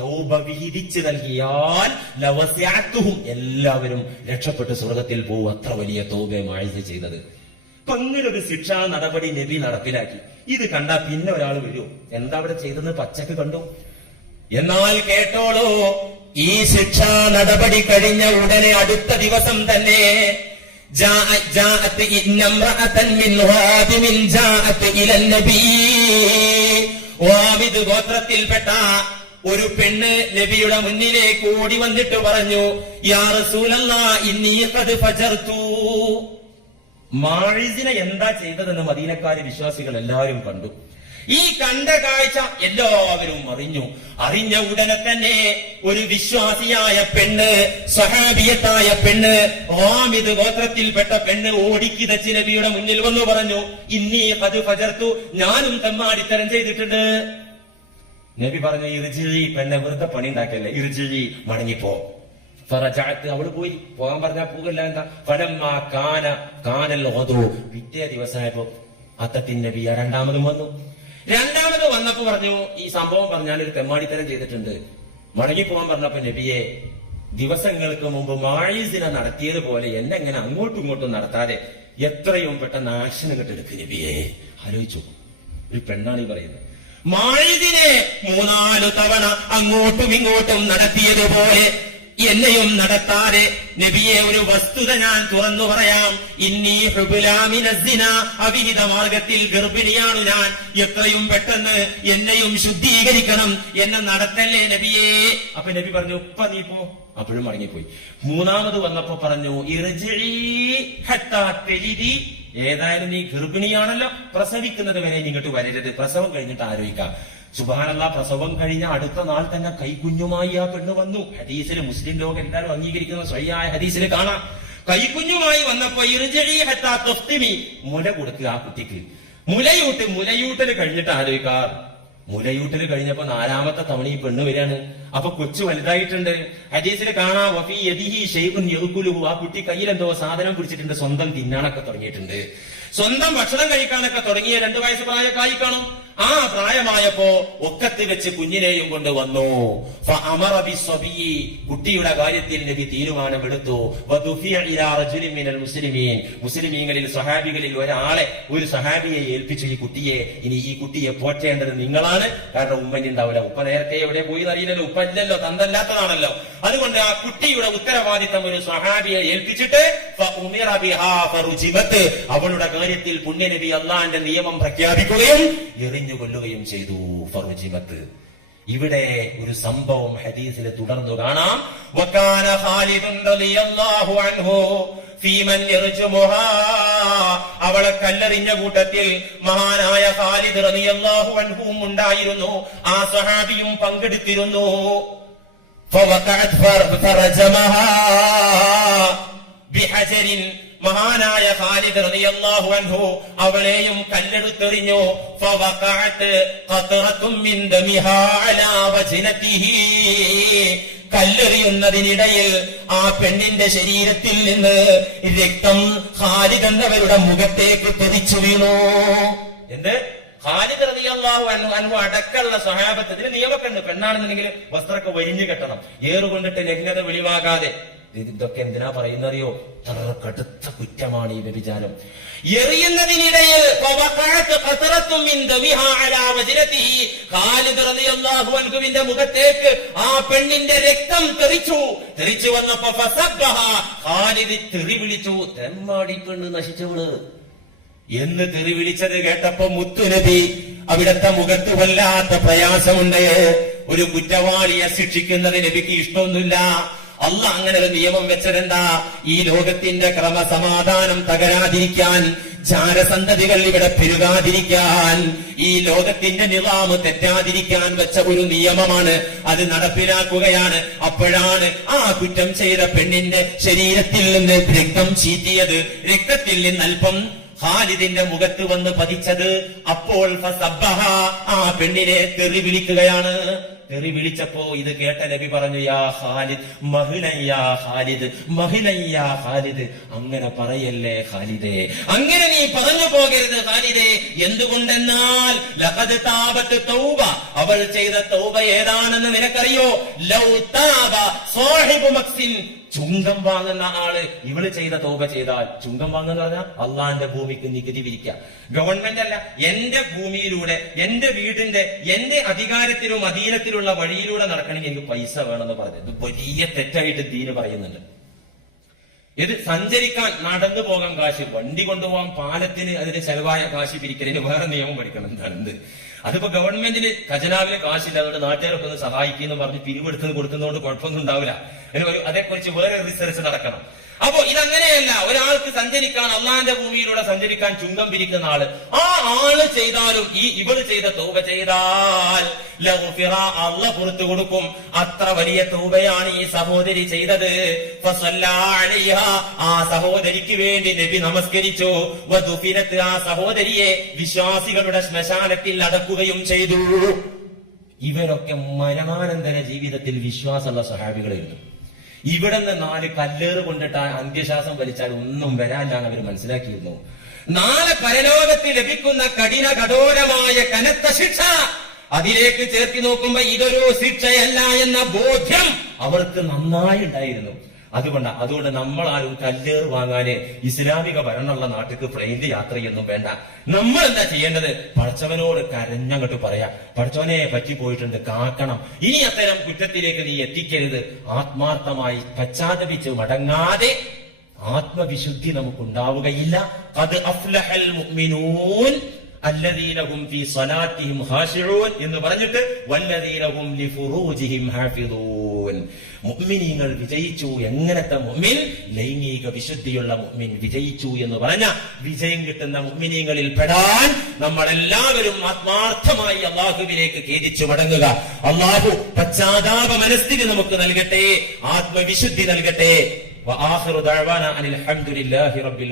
തൗബ വിഹിതിച്ചു നൽകിയാൽ ലവസിഅതുഹും, എല്ലാവരും രക്ഷപ്പെട്ട് സ്വർഗത്തിൽ പോകും. അത്ര വലിയ തൗബയെ മായിസ് ചെയ്തത്. അപ്പൊ അങ്ങനൊരു ശിക്ഷാ നടപടി നബി നടപ്പിലാക്കി. ഇത് കണ്ടാ പിന്നെ ഒരാൾ വരൂ, എന്താ അവിടെ ചെയ്തെന്ന് പച്ചക്ക് കണ്ടു. എന്നാൽ കേട്ടോളൂ, ഈ ശിക്ഷാ നടപടി കഴിഞ്ഞ ഉടനെ അടുത്ത ദിവസം തന്നെ ഗോത്രത്തിൽപ്പെട്ട ഒരു പെണ്ണ് നബിയുടെ മുന്നിലേക്ക് ഓടി വന്നിട്ട് പറഞ്ഞു, യാ റസൂലല്ലാഹ് ഇന്നി ഖദ് ഫജർതു. മാഇസിനെ എന്താ ചെയ്തതെന്ന് മദീനക്കാരെ വിശ്വാസികൾ എല്ലാവരും കണ്ടു. ഈ കണ്ട കാഴ്ച എല്ലാവരും അറിഞ്ഞ ഉടനെ തന്നെ ഒരു വിശ്വാസിയായ പെണ്ണ്, സഹാബിയത്തായ പെണ്ണ്, ഹാമിദ് ഗോത്രത്തിൽപ്പെട്ട പെണ്ണ് ഓടിക്കിതച്ച് നബിയുടെ മുന്നിൽ വന്നു പറഞ്ഞു, ഇന്നി ഖദ് ഫജർതു, ഞാനും തെമ്മാടിത്തരം ചെയ്തിട്ടുണ്ട്. നബി പറഞ്ഞു, ഇർജിഇ, പെണ്ണെ വെറുതെ പണി ഉണ്ടാക്കല്ലേ, ഇർജിഇ, മടങ്ങിപ്പോ. ഫറജഅത്, അവള് പോയി. പോകാൻ പറഞ്ഞാൽ പോകല്ല. എന്താ? ഫലമ്മാ കാനൽ ഗദു, പിറ്റേ ദിവസമായപ്പോ അത്തത്തിൻ നബി രണ്ടാമതും വന്നു. രണ്ടാമത് വന്നപ്പോ പറഞ്ഞു, ഈ സംഭവം പറഞ്ഞാൽ ഒരു തെമ്മാടിത്തരം ചെയ്തിട്ടുണ്ട്, മടങ്ങിപ്പോകാൻ പറഞ്ഞപ്പോ നബിയെ, ദിവസങ്ങൾക്ക് മുമ്പ് മായിസിനെ നടത്തിയതുപോലെ എന്നെ എങ്ങനെ അങ്ങോട്ടും ഇങ്ങോട്ടും നടത്താതെ എത്രയും പെട്ടെന്ന് ആക്ഷൻ കെട്ടെടുക്ക് നബിയെ. ആലോചിച്ചു, ഒരു പെണ്ണാണ് ഈ പറയുന്നത്. മായിസിനെ 3-4 തവണ അങ്ങോട്ടും ഇങ്ങോട്ടും നടത്തിയതുപോലെ എന്നെയും നടത്താതെ നബിയെ, ഒരു വസ്തുത ഞാൻ തുറന്നു പറയാം, ഇന്നി ഹുബ്ലാ മിനസ്സിന, അവിഹിത മാർഗത്തിൽ ഗർഭിണിയാണ് ഞാൻ, എത്രയും പെട്ടെന്ന് എന്നെയും ശുദ്ധീകരിക്കണം, എന്നെ നടത്തല്ലേ നബിയെ. അപ്പൊ നബി പറഞ്ഞു, ഉപ്പ നീ പോ. അപ്പോഴും മടങ്ങിപ്പോയി. മൂന്നാമത് വന്നപ്പോ പറഞ്ഞു, ഇർജിഇ ഹത്താ തലിദി, ഏതായാലും നീ ഗർഭിണിയാണല്ലോ, പ്രസവിക്കുന്നത് വരെ ഇങ്ങോട്ട് വരരുത്, പ്രസവം കഴിഞ്ഞിട്ട് ആലോചിക്കാം. സുബ്ഹാനല്ലാഹ്, പ്രസവം കഴിഞ്ഞ അടുത്ത നാൾ തന്നെ കൈക്കുഞ്ഞുമായി ആ പെണ്ണ് വന്നു. ഹദീസിൽ മുസ്ലിം ലോകം എല്ലാവരും അംഗീകരിക്കുന്ന സ്വയ്യായ ഹദീസിൽ കാണാം. കൈക്കുഞ്ഞുമായി വന്നപ്പോ ഇർജിഇ ഹത്താ തഫ്തിമി, മുല കൊടുക്കുക ആ കുട്ടിക്ക്. മുലയൂട്ടൽ കഴിഞ്ഞിട്ട് ആലോചിക്കാർ. മുലയൂട്ടൽ കഴിഞ്ഞപ്പോ 4ാമത്തെ തവണ ഈ പെണ്ണ് വരികയാണ്. അപ്പൊ കൊച്ചു വലുതായിട്ടുണ്ട്. ഹദീസിൽ കാണാം, വഫീ യദിഹി ശൈഉൻ യഅ്കുലുഹു, ആ കുട്ടി കയ്യിൽ എന്തോ സാധനം പിടിച്ചിട്ടുണ്ട്, സ്വന്തം തിന്നാനൊക്കെ തുടങ്ങിയിട്ടുണ്ട്, സ്വന്തം ഭക്ഷണം കഴിക്കാനൊക്കെ തുടങ്ങിയ 2 വയസ്സ് പ്രായക്കായി കാണും. ആ പ്രായമായപ്പോ ഒക്കത്ത് വെച്ച് കുഞ്ഞിനെയും കൊണ്ട് വന്നു. ഫഅമറ ബിസ്സബിയി, കുട്ടിയുടെ കാര്യത്തിൽ നബി തീരുമാനമെടുത്തു. വദുഫിയ ഇലാ റജുലിൻ മിനൽ മുസ്ലിമീൻ, മുസ്ലിമീങ്ങളിൽ സഹാബികളിൽ ഒരു സഹാബിയെ ഏൽപ്പിച്ചു, ഈ കുട്ടിയെ, ഇനി ഈ കുട്ടിയെ പോറ്റേണ്ടത് നിങ്ങളാണ്. കാരണം ഉമ്മനി ഉണ്ടാവില്ല, ഉപ്പ നേരത്തെ എവിടെ പോയി അറിയില്ലല്ലോ, ഉപ്പ ഇല്ലല്ലോ, തന്തല്ലാത്തതാണല്ലോ. അതുകൊണ്ട് ആ കുട്ടിയുടെ ഉത്തരവാദിത്തം ഒരു സഹാബിയെ ഏൽപ്പിച്ചിട്ട് ഫഉമിറ ബിഹാ ഫറുജിമത്, അവളുടെ കാര്യത്തിൽ പുണ്യനബി അള്ളാന്റെ നിയമം പ്രഖ്യാപിക്കുകയും എറിഞ്ഞു കൊല്ലുകയും ചെയ്തു. ഫറുജിമത്ത്. ഇവിടെ ഒരു സംഭവം ഹദീസിൽ തുടർന്നു കാണാം. വകാന ഖാലിദുൻ റളിയല്ലാഹു അൻഹു ഫീമൻ യർജുമുഹാ, അവളെ കല്ലെറിഞ്ഞ കൂട്ടത്തിൽ മഹാനായ ഖാലിദ് റളിയല്ലാഹു അൻഹും ഉണ്ടായിരുന്നു. ആ സഹാബിയും പങ്കെടുത്തിരുന്നു. ഫവഖഅത് ഫറജമഹാ ബിഹജരിൻ, മഹാനായ ഖാലിദ് റളിയല്ലാഹു അൻഹു അവളെയും കല്ലെടുത്തെറിഞ്ഞു. ഫവഖഅത് ഖത്റത്തും മിൻ ദമിഹാ അലാ വജ്നതിഹി, കല്ലെറിയുന്നതിനിടയിൽ ആ പെണ്ണിന്റെ ശരീരത്തിൽ നിന്ന് രക്തം ഖാലിദ് എന്നവരുടെ മുഖത്തേക്ക് തെറിച്ചു വീണു. എന്ത്? ഖാലിദ് റളിയല്ലാഹു അൻഹു അടക്കമുള്ള സ്വഹാബത്ത്. ഇതിന് നിയമമൊക്കെ ഉണ്ട്. പെണ്ണാണെന്നുണ്ടെങ്കിൽ വസ്ത്രമൊക്കെ വരിഞ്ഞു കെട്ടണം, ഏറുകൊണ്ടിട്ട് നഗ്നത വെളിവാകാതെ. ഇതൊക്കെ എന്തിനാ പറയുന്നറിയോ? കടുത്ത കുറ്റമാണ് ഈ വ്യഭിചാരം. എറിയുന്നതിനിടയിൽ ഖാലിദ് റളിയല്ലാഹു അൻഹുവിന്റെ മുഖത്തേക്ക് ആ പെണ്ണിന്റെ രക്തം തെറിച്ചു വന്നപ്പോ ഖാലിദ് തെറി വിളിച്ചു, തെമ്മാടി പെണ്ണ് നശിച്ചവള് എന്ന് തെറി വിളിച്ചത് കേട്ടപ്പോ മുത്തുനബി അവിടത്തെ മുഖത്ത് വല്ലാത്ത പ്രയാസമുണ്ട്. ഒരു കുറ്റവാളിയെ ശിക്ഷിക്കുന്നത് നബിക്ക് ഇഷ്ടമൊന്നുമില്ല. അള്ളാഹ് അങ്ങനെ ഒരു നിയമം വെച്ചതെന്താ? ഈ ലോകത്തിന്റെ ക്രമസമാധാനം തകരാതിരിക്കാൻ, ജാരസന്തതികൾ ഇവിടെ പെരുകാതിരിക്കാൻ, ഈ ലോകത്തിന്റെ നിളാമ് തെറ്റാതിരിക്കാൻ വെച്ച ഒരു നിയമമാണ്. അത് നടപ്പിലാക്കുകയാണ്. അപ്പോഴാണ് ആ കുറ്റം ചെയ്ത പെണ്ണിന്റെ ശരീരത്തിൽ നിന്ന് രക്തം ചീറ്റിയത്. രക്തത്തിൽ നിന്ന് അല്പം ഖാലിദിന്റെ മുഖത്ത് വന്ന് പതിച്ചത്. അപ്പോൾ ആ പെണ്ണിനെ തെറി വിളിക്കുകയാണ്. തെറി വിളിച്ചപ്പോ ഇത് കേട്ട നബി പറഞ്ഞു, യാ ഖാലിദ് മഹിലയ്യാ ഖാലിദ്, മഹിലയ്യാ ഖാലിദ്, അങ്ങനെ പറയല്ലേ ഖാലിദേ, അങ്ങനെ നീ പറഞ്ഞു പോകരുത് ഖാലിദേ. എന്തുകൊണ്ടെന്നാൽ ലഖദ് താബത്ത് തൗബ, അവൾ ചെയ്ത തൗബ ഏതാണെന്ന് നിനക്കറിയോ? ലൗ താബ സാഹിബു മക്സിൻ, ചുങ്കം വാങ്ങുന്ന ആള് ഇവള് ചെയ്ത തൗബ ചെയ്താൽ. ചുങ്കം വാങ്ങുന്ന പറഞ്ഞാൽ അള്ളാന്റെ ഭൂമിക്ക് നികുതി പിരിക്കുക. ഗവൺമെന്റ് അല്ല, എന്റെ ഭൂമിയിലൂടെ, എന്റെ വീടിന്റെ, എന്റെ അധികാരത്തിലും അധീനത്തിലുള്ള വഴിയിലൂടെ നടക്കണമെങ്കിൽ എനിക്ക് പൈസ വേണമെന്ന് പറഞ്ഞത് വലിയ തെറ്റായിട്ട് ദീന് പറയുന്നുണ്ട്. ഇത് സഞ്ചരിക്കാൻ നടന്നു പോകാൻ കാശ്, വണ്ടി കൊണ്ടുപോകാൻ പാലത്തിന് അതിന് ചെലവായ കാശ് പിരിക്കലിന് വേറെ നിയമം പഠിക്കണം. എന്താണ്? അതിപ്പോ ഗവൺമെന്റിന് ഖജനാവിലെ കാശില്ല, അതുകൊണ്ട് നാട്ടുകാരൊക്കെ ഒന്ന് സഹായിക്കുന്നു പറഞ്ഞ് പിരിവെടുത്ത് കൊടുക്കുന്നതുകൊണ്ട് കുഴപ്പമൊന്നും ഉണ്ടാവില്ല. അതേക്കുറിച്ച് വേറെ റിസർച്ച് നടക്കണം. അപ്പോ ഇതങ്ങനെയല്ല. ഒരാൾക്ക് സഞ്ചരിക്കാൻ, അള്ളാന്റെ ഭൂമിയിലൂടെ സഞ്ചരിക്കാൻ ചുങ്കം പിരിക്കുന്ന ആള്, ആ ആള് ചെയ്താലും ഇവള് ചെയ്ത തൗബ ചെയ്താൽ അള്ളാഹ് പുറത്തു കൊടുക്കും. അത്ര വലിയ തൗബയാണ് ഈ സഹോദരി ചെയ്തത്. ആ സഹോദരിക്ക് വേണ്ടി നബി നമസ്കരിച്ചു. ആ സഹോദരിയെ വിശ്വാസികളുടെ ശ്മശാനത്തിൽ അടക്കുകയും ചെയ്തു. ഇവരൊക്കെ മരണാനന്തര ജീവിതത്തിൽ വിശ്വാസമുള്ള സഹാബികളായിരുന്നു. ഇവിടെ നിന്ന് 4 കല്ലേറ് കൊണ്ടിട്ട് അന്ത്യശ്വാസം വലിച്ചാൽ ഒന്നും വരാനില്ലാണ് അവർ മനസ്സിലാക്കിയിരുന്നു. നാളെ പരലോകത്ത് ലഭിക്കുന്ന കഠോരമായ കനത്ത ശിക്ഷ, അതിലേക്ക് ചേർത്തി നോക്കുമ്പോ ഇതൊരു ശിക്ഷയല്ല എന്ന ബോധ്യം അവർക്ക് നന്നായി ഉണ്ടായിരുന്നു. അതുകൊണ്ട് നമ്മളാരും കല്ലേറ് വാങ്ങാന് ഇസ്ലാമിക ഭരണമുള്ള നാട്ടിക്ക് ഫ്ലൈറ്റ് യാത്ര ചെയ്യൊന്നും വേണ്ട. നമ്മൾ എന്താ ചെയ്യേണ്ടത്? പടച്ചവനോട് കരഞ്ഞങ്ങോട്ട് പറയാ, പടച്ചവനെ പറ്റിപ്പോയിട്ടുണ്ട്, കാക്കണം, ഇനി അത്തരം കുറ്റത്തിലേക്ക് നീ എത്തിക്കരുത്. ആത്മാർത്ഥമായി പശ്ചാത്തപിച്ച് മടങ്ങാതെ ആത്മവിശുദ്ധി നമുക്കുണ്ടാവുകയില്ല. ഖദ് അഫ്ലഹൽ മുഅ്മിനൂൻ അല്ലദീന ഹും ഫീ സ്വലാത്തിഹിം ഖാശിഊൻ എന്ന് പറഞ്ഞിട്ട് വല്ലദീന ഹും ലിഫുറൂജിഹിം ഹാഫിദൂൻ. മുഅ്മിനീങ്ങൾ വിജയിച്ചു. എങ്ങനത്തെ മുഅ്മിൻ? ലൈംഗിക വിശുദ്ധിയുള്ള മുഅ്മിൻ വിജയിച്ചു എന്ന് പറഞ്ഞ വിജയം കിട്ടുന്ന മുഅ്മിനീങ്ങളിൽ പെടാൻ നമ്മളെല്ലാവരും ആത്മാർത്ഥമായി അല്ലാഹുവിലേക്ക് ഖേദിച്ചു മടങ്ങുക. അല്ലാഹു പശ്ചാത്താപ മനസ്ഥിതി നമുക്ക് നൽകട്ടെ, ആത്മവിശുദ്ധി നൽകട്ടെ. വആഖിറു ദഅവാനാ അനിൽ ഹംദുലില്ലാഹി റബ്ബിൽ